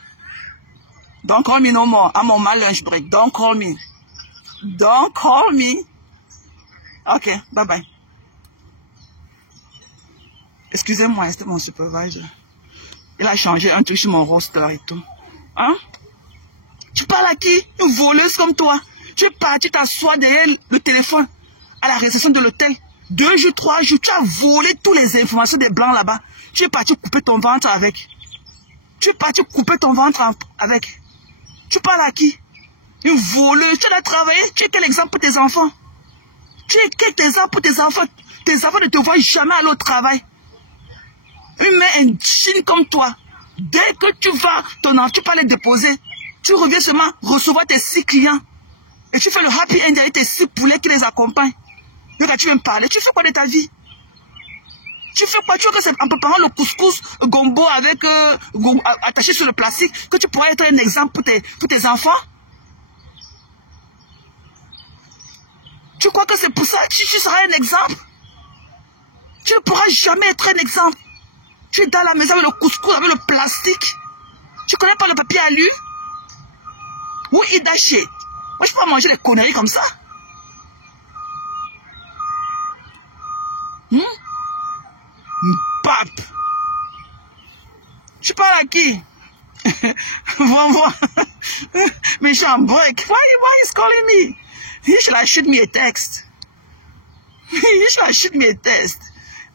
Don't call me no more. I'm on my lunch break. Don't call me. Don't call me. Okay, bye-bye. Excusez-moi, c'était mon supervisor. Il a changé un truc sur mon roster et tout. Hein? Tu parles à qui? Une voleuse comme toi. Tu es parti t'asseoir derrière le téléphone à la réception de l'hôtel. 2 jours, 3 jours, tu as volé toutes les informations des blancs là-bas. Tu es parti couper ton ventre avec. Tu es parti couper ton ventre avec. Tu parles à qui? Une voleuse. Tu dois travailler. Tu es quel exemple pour tes enfants? Tu es quel exemple pour tes enfants? Tes enfants ne te voient jamais aller au travail. Une mère indigne comme toi. Dès que tu vas, tu peux les déposer. Tu reviens seulement recevoir tes 6 clients. Et tu fais le happy end avec tes 6 poulets qui les accompagnent. Et quand tu viens me parler, tu fais quoi de ta vie? Tu fais quoi? Tu vois que c'est en préparant le couscous gombo avec attaché sur le plastique que tu pourrais être un exemple pour tes enfants? Tu crois que c'est pour ça que tu seras un exemple? Tu ne pourras jamais être un exemple. Tu es dans la maison avec le couscous, avec le plastique. Tu connais pas le papier à lui? Ou Idaché? Moi, je peux pas manger des conneries comme ça. Tu parles à qui? Mais je suis en break. Why is calling me? He should shoot me a text. He should shoot me a text.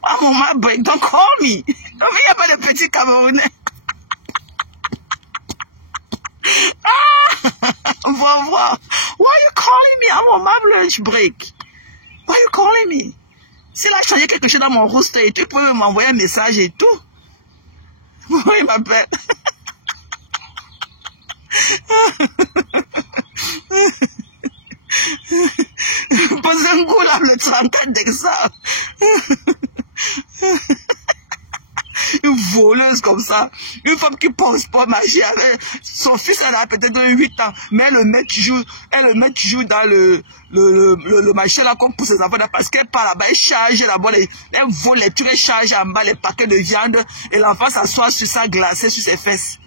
I'm on my break. Don't call me. Non, mais il n'y a pas de petit Camerounais. Why are you calling me? I'm on my lunch break. Why are you calling me? Si là, je changeais quelque chose dans mon roster, tu peux m'envoyer un message et tout. Pourquoi il m'appelle? Posez un coup là, le 34 d'examen. Une voleuse comme ça, une femme qui pense pas marcher avec son fils, elle a peut-être 8 ans, mais elle le met toujours dans le marché là comme pour ses enfants, parce qu'elle part là-bas, elle charge là-bas, elle vole les trucs, elle charge en bas les paquets de viande, et l'enfant s'assoit sur sa glacée, sur ses fesses.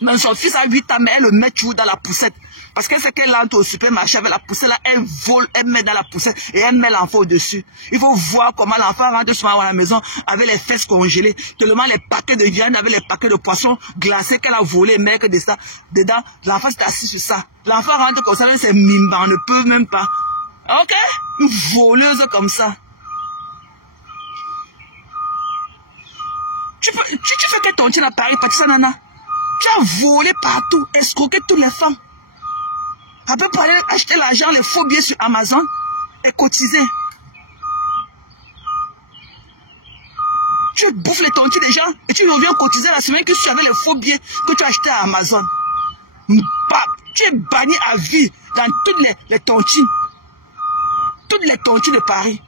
Mais son fils a 8 ans, mais elle le met toujours dans la poussette. Parce que c'est qu'elle entre au supermarché avec la poussette là, elle vole, elle met dans la poussette et elle met l'enfant au-dessus. Il faut voir comment l'enfant rentre souvent à la maison avec les fesses congelées, tellement les paquets de viande avec les paquets de poissons glacés qu'elle a volé, mais que dedans, l'enfant s'est assis sur ça. L'enfant rentre comme ça avec ses mimba, on ne peut même pas. Ok? Une voleuse comme ça. Tu fais que ton tien à Paris, Patricia Nana. Tu as volé partout, escroqué toutes les femmes. Après, pour aller acheter l'argent, les faux billets sur Amazon et cotiser. Tu bouffes les tontines des gens et tu reviens cotiser la semaine que tu avais les faux billets que tu as achetés à Amazon. Tu es banni à vie dans toutes les tontines. Toutes les tontines de Paris.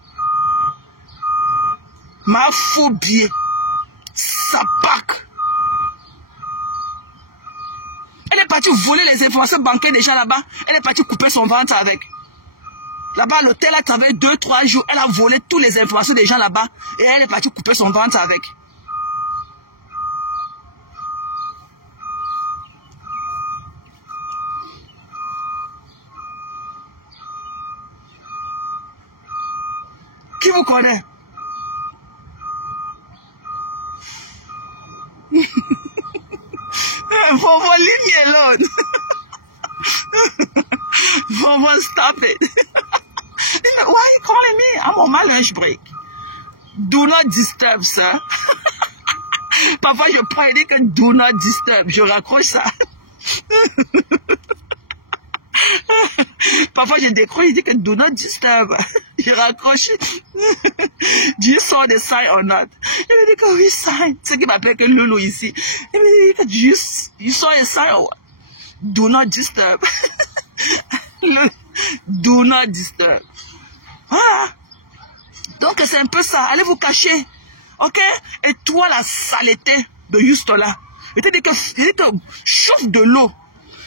Ma faux billet. Ça pack. Elle est partie voler les informations bancaires des gens là-bas. Elle est partie couper son ventre avec. Là-bas, l'hôtel a travaillé 2-3 jours. Elle a volé toutes les informations des gens là-bas. Et elle est partie couper son ventre avec. Qui vous connaît? Vovo, leave me alone. Vovo, stop it. Why are you calling me? I'm on my lunch break. Do not disturb, sir. Parfois, je prends et dis que do not disturb. Je raccroche ça. Parfois, je décroche et dis que do not disturb. Je raccroche. Do you saw the sign or not? Il me dit que oui, sign. C'est qui m'appelle que Loulou ici. Il me dit que you saw a sign or what? Do not disturb. Do not disturb. Voilà. Donc, c'est un peu ça. Allez vous cacher. Ok? Et toi, la saleté de juste là. Il te dit que chauffe de l'eau.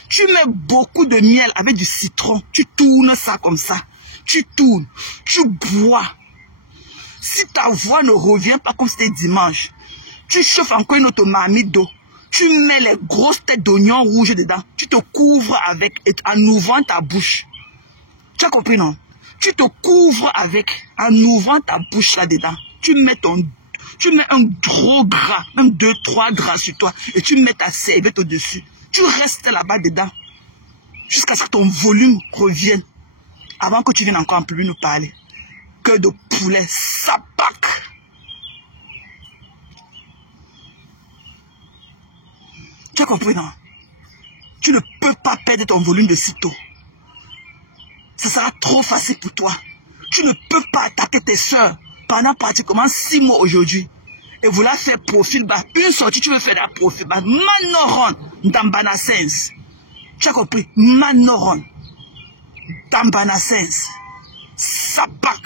Tu mets beaucoup de miel avec du citron. Tu tournes ça comme ça. Tu tournes. Tu bois. Si ta voix ne revient pas comme c'était dimanche, tu chauffes encore une autre marmite d'eau. Tu mets les grosses têtes d'oignons rouges dedans. Tu te couvres avec, en ouvrant ta bouche. Tu as compris, non? Tu te couvres avec, en ouvrant ta bouche là-dedans. Tu mets un gros gras, même 2-3 gras sur toi, et tu mets ta serviette au-dessus. Tu restes là-bas dedans, jusqu'à ce que ton volume revienne, avant que tu viennes encore en plus nous parler. Que de poulet, ça pack. Tu as compris, non? Tu ne peux pas perdre ton volume de sitôt. Ça sera trop facile pour toi. Tu ne peux pas attaquer tes soeurs pendant pratiquement 6 mois aujourd'hui. Et vouloir faire profil bas. Une sortie, tu veux faire un profil bas. Manoron dans Banasens. Tu as compris? Manoron dans Banasens. Ça pack.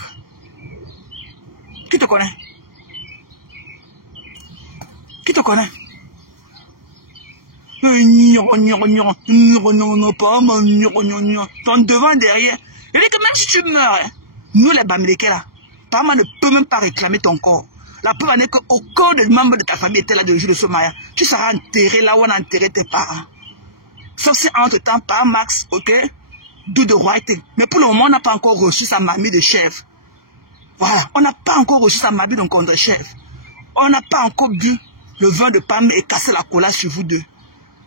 Qui te connaît? Qui te connaît? Ton devant, derrière. Il dit que même si tu meurs, hein, nous les Bamileke là, Parma ne peut même pas réclamer ton corps. La preuve est qu'au corps des membres de ta famille était là de jour de ce mariage. Tu seras enterré là où on a enterré tes parents. Sauf si entre temps, par Max, ok, do the right thing. Mais pour le moment, on n'a pas encore reçu sa mamie de chef. Voilà, on n'a pas encore reçu sa mamie de contre-chef. On n'a pas encore bu le vin de palme et casser la cola sur vous deux.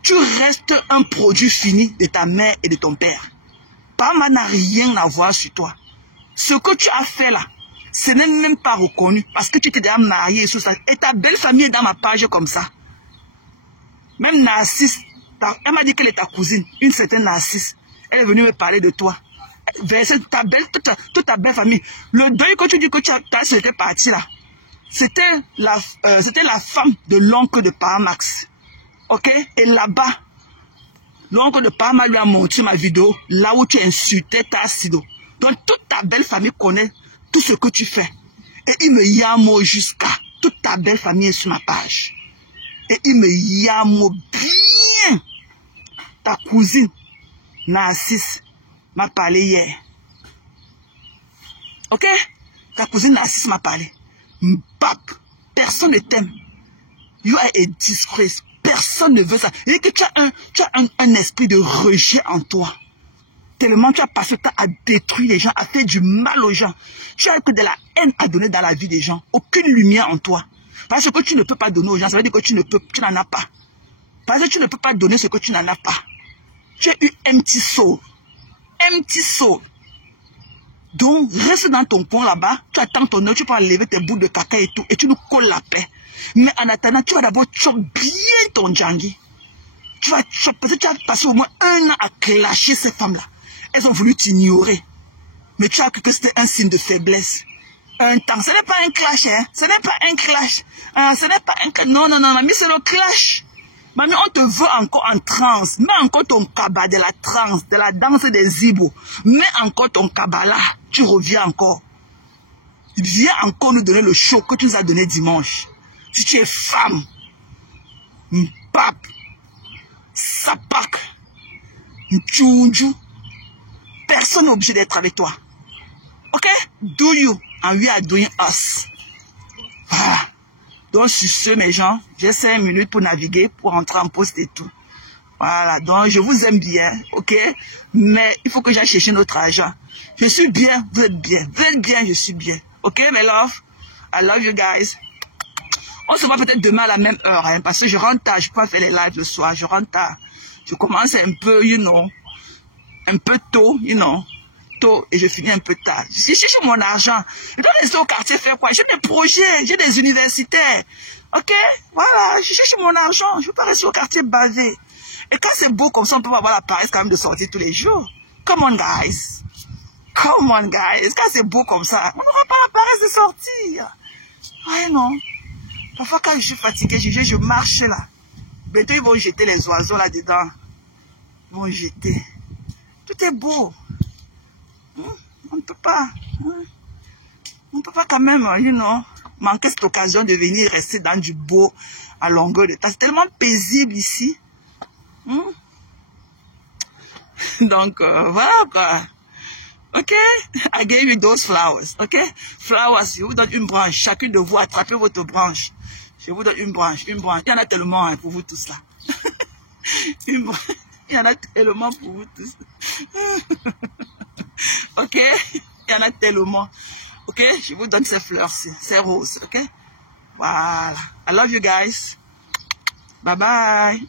Tu restes un produit fini de ta mère et de ton père. Palma n'a rien à voir sur toi. Ce que tu as fait là, ce n'est même pas reconnu parce que tu t'es déjà marié et tout ça. Et ta belle famille est dans ma page comme ça. Même Narcisse, elle m'a dit qu'elle est ta cousine, une certaine Narcisse. Elle est venue me parler de toi. Verser toute ta belle famille. Le deuil que tu dis que tu as c'était parti là, c'était la femme de l'oncle de Paramax. Ok? Et là-bas, l'oncle de Paramax lui a montré ma vidéo, là où tu insultais ta Sido. Donc toute ta belle famille connaît tout ce que tu fais. Et il me yamo jusqu'à toute ta belle famille est sur ma page. Et il me yamo bien. Ta cousine, Narcisse, m'a parlé hier. Ok? Ta cousine Narcisse m'a parlé. Mbap, personne ne t'aime. You are a disgrace. Personne ne veut ça. Et que tu as un esprit de rejet en toi. Tellement tu as passé le temps à détruire les gens, à faire du mal aux gens. Tu as que de la haine à donner dans la vie des gens. Aucune lumière en toi. Parce que tu ne peux pas donner aux gens, ça veut dire que tu n'en as pas. Parce que tu ne peux pas donner ce que tu n'en as pas. Tu as eu empty soul. Empty soul. Donc, reste dans ton coin là-bas, tu attends ton heure, tu peux enlever tes bouts de caca et tout, et tu nous colles la paix. Mais en attendant, tu vas d'abord choper bien ton djangui. Tu vas choper, tu as passé au moins 1 an à clasher ces femmes-là. Elles ont voulu t'ignorer. Mais tu as cru que c'était un signe de faiblesse. Un temps. Ce n'est pas un clash, hein. Ce n'est pas un clash. Ce n'est pas un clash. Non, non, non, mamie, c'est le clash. Mamie, on te veut encore en transe. Mets encore ton kaba de la transe, de la danse des Ibo. Mets encore ton kaba là. Tu reviens encore. Viens encore nous donner le show que tu nous as donné dimanche. Si tu es femme, pape, sapak, tchounjou, personne n'est obligé d'être avec toi. Ok? Do you and we are doing us. Voilà. Donc sur ce, mes gens, j'ai 5 minutes pour naviguer, pour rentrer en poste et tout. Voilà, donc je vous aime bien, ok? Mais il faut que j'aille chercher notre argent. Je suis bien, vous êtes bien. Vous êtes bien, je suis bien. Ok, mes love? I love you guys. On se voit peut-être demain à la même heure, hein, parce que je rentre tard, je peux pas faire les lives le soir, je rentre tard. Je commence un peu, un peu tôt, tôt, et je finis un peu tard. Je cherche mon argent. Je dois rester au quartier faire quoi? J'ai des projets, j'ai des universitaires. Ok? Voilà, je cherche mon argent. Je ne veux pas rester au quartier bavé. Et quand c'est beau comme ça, on peut avoir la paresse quand même de sortir tous les jours. Come on, guys. Come on, guys. Quand c'est beau comme ça, on n'aura pas la paresse de sortir. Ouais, non. Parfois, quand je suis fatigué, je marche là. Bientôt, ils vont jeter les oiseaux là-dedans. Ils vont jeter. Tout est beau. On ne peut pas. On ne peut pas quand même, manquer cette occasion de venir rester dans du beau à longueur de temps. C'est tellement paisible ici. Donc, voilà quoi. Ok? I gave you those flowers. Ok? Flowers, je vous donne une branche. Chacune de vous, attrapez votre branche. Je vous donne une branche, une branche. Il y en a tellement pour vous tous là. Une branche. Il y en a tellement pour vous tous. Ok? Il y en a tellement. Ok? Je vous donne ces fleurs-ci, ces roses. Ok? Voilà. I love you guys. Bye bye.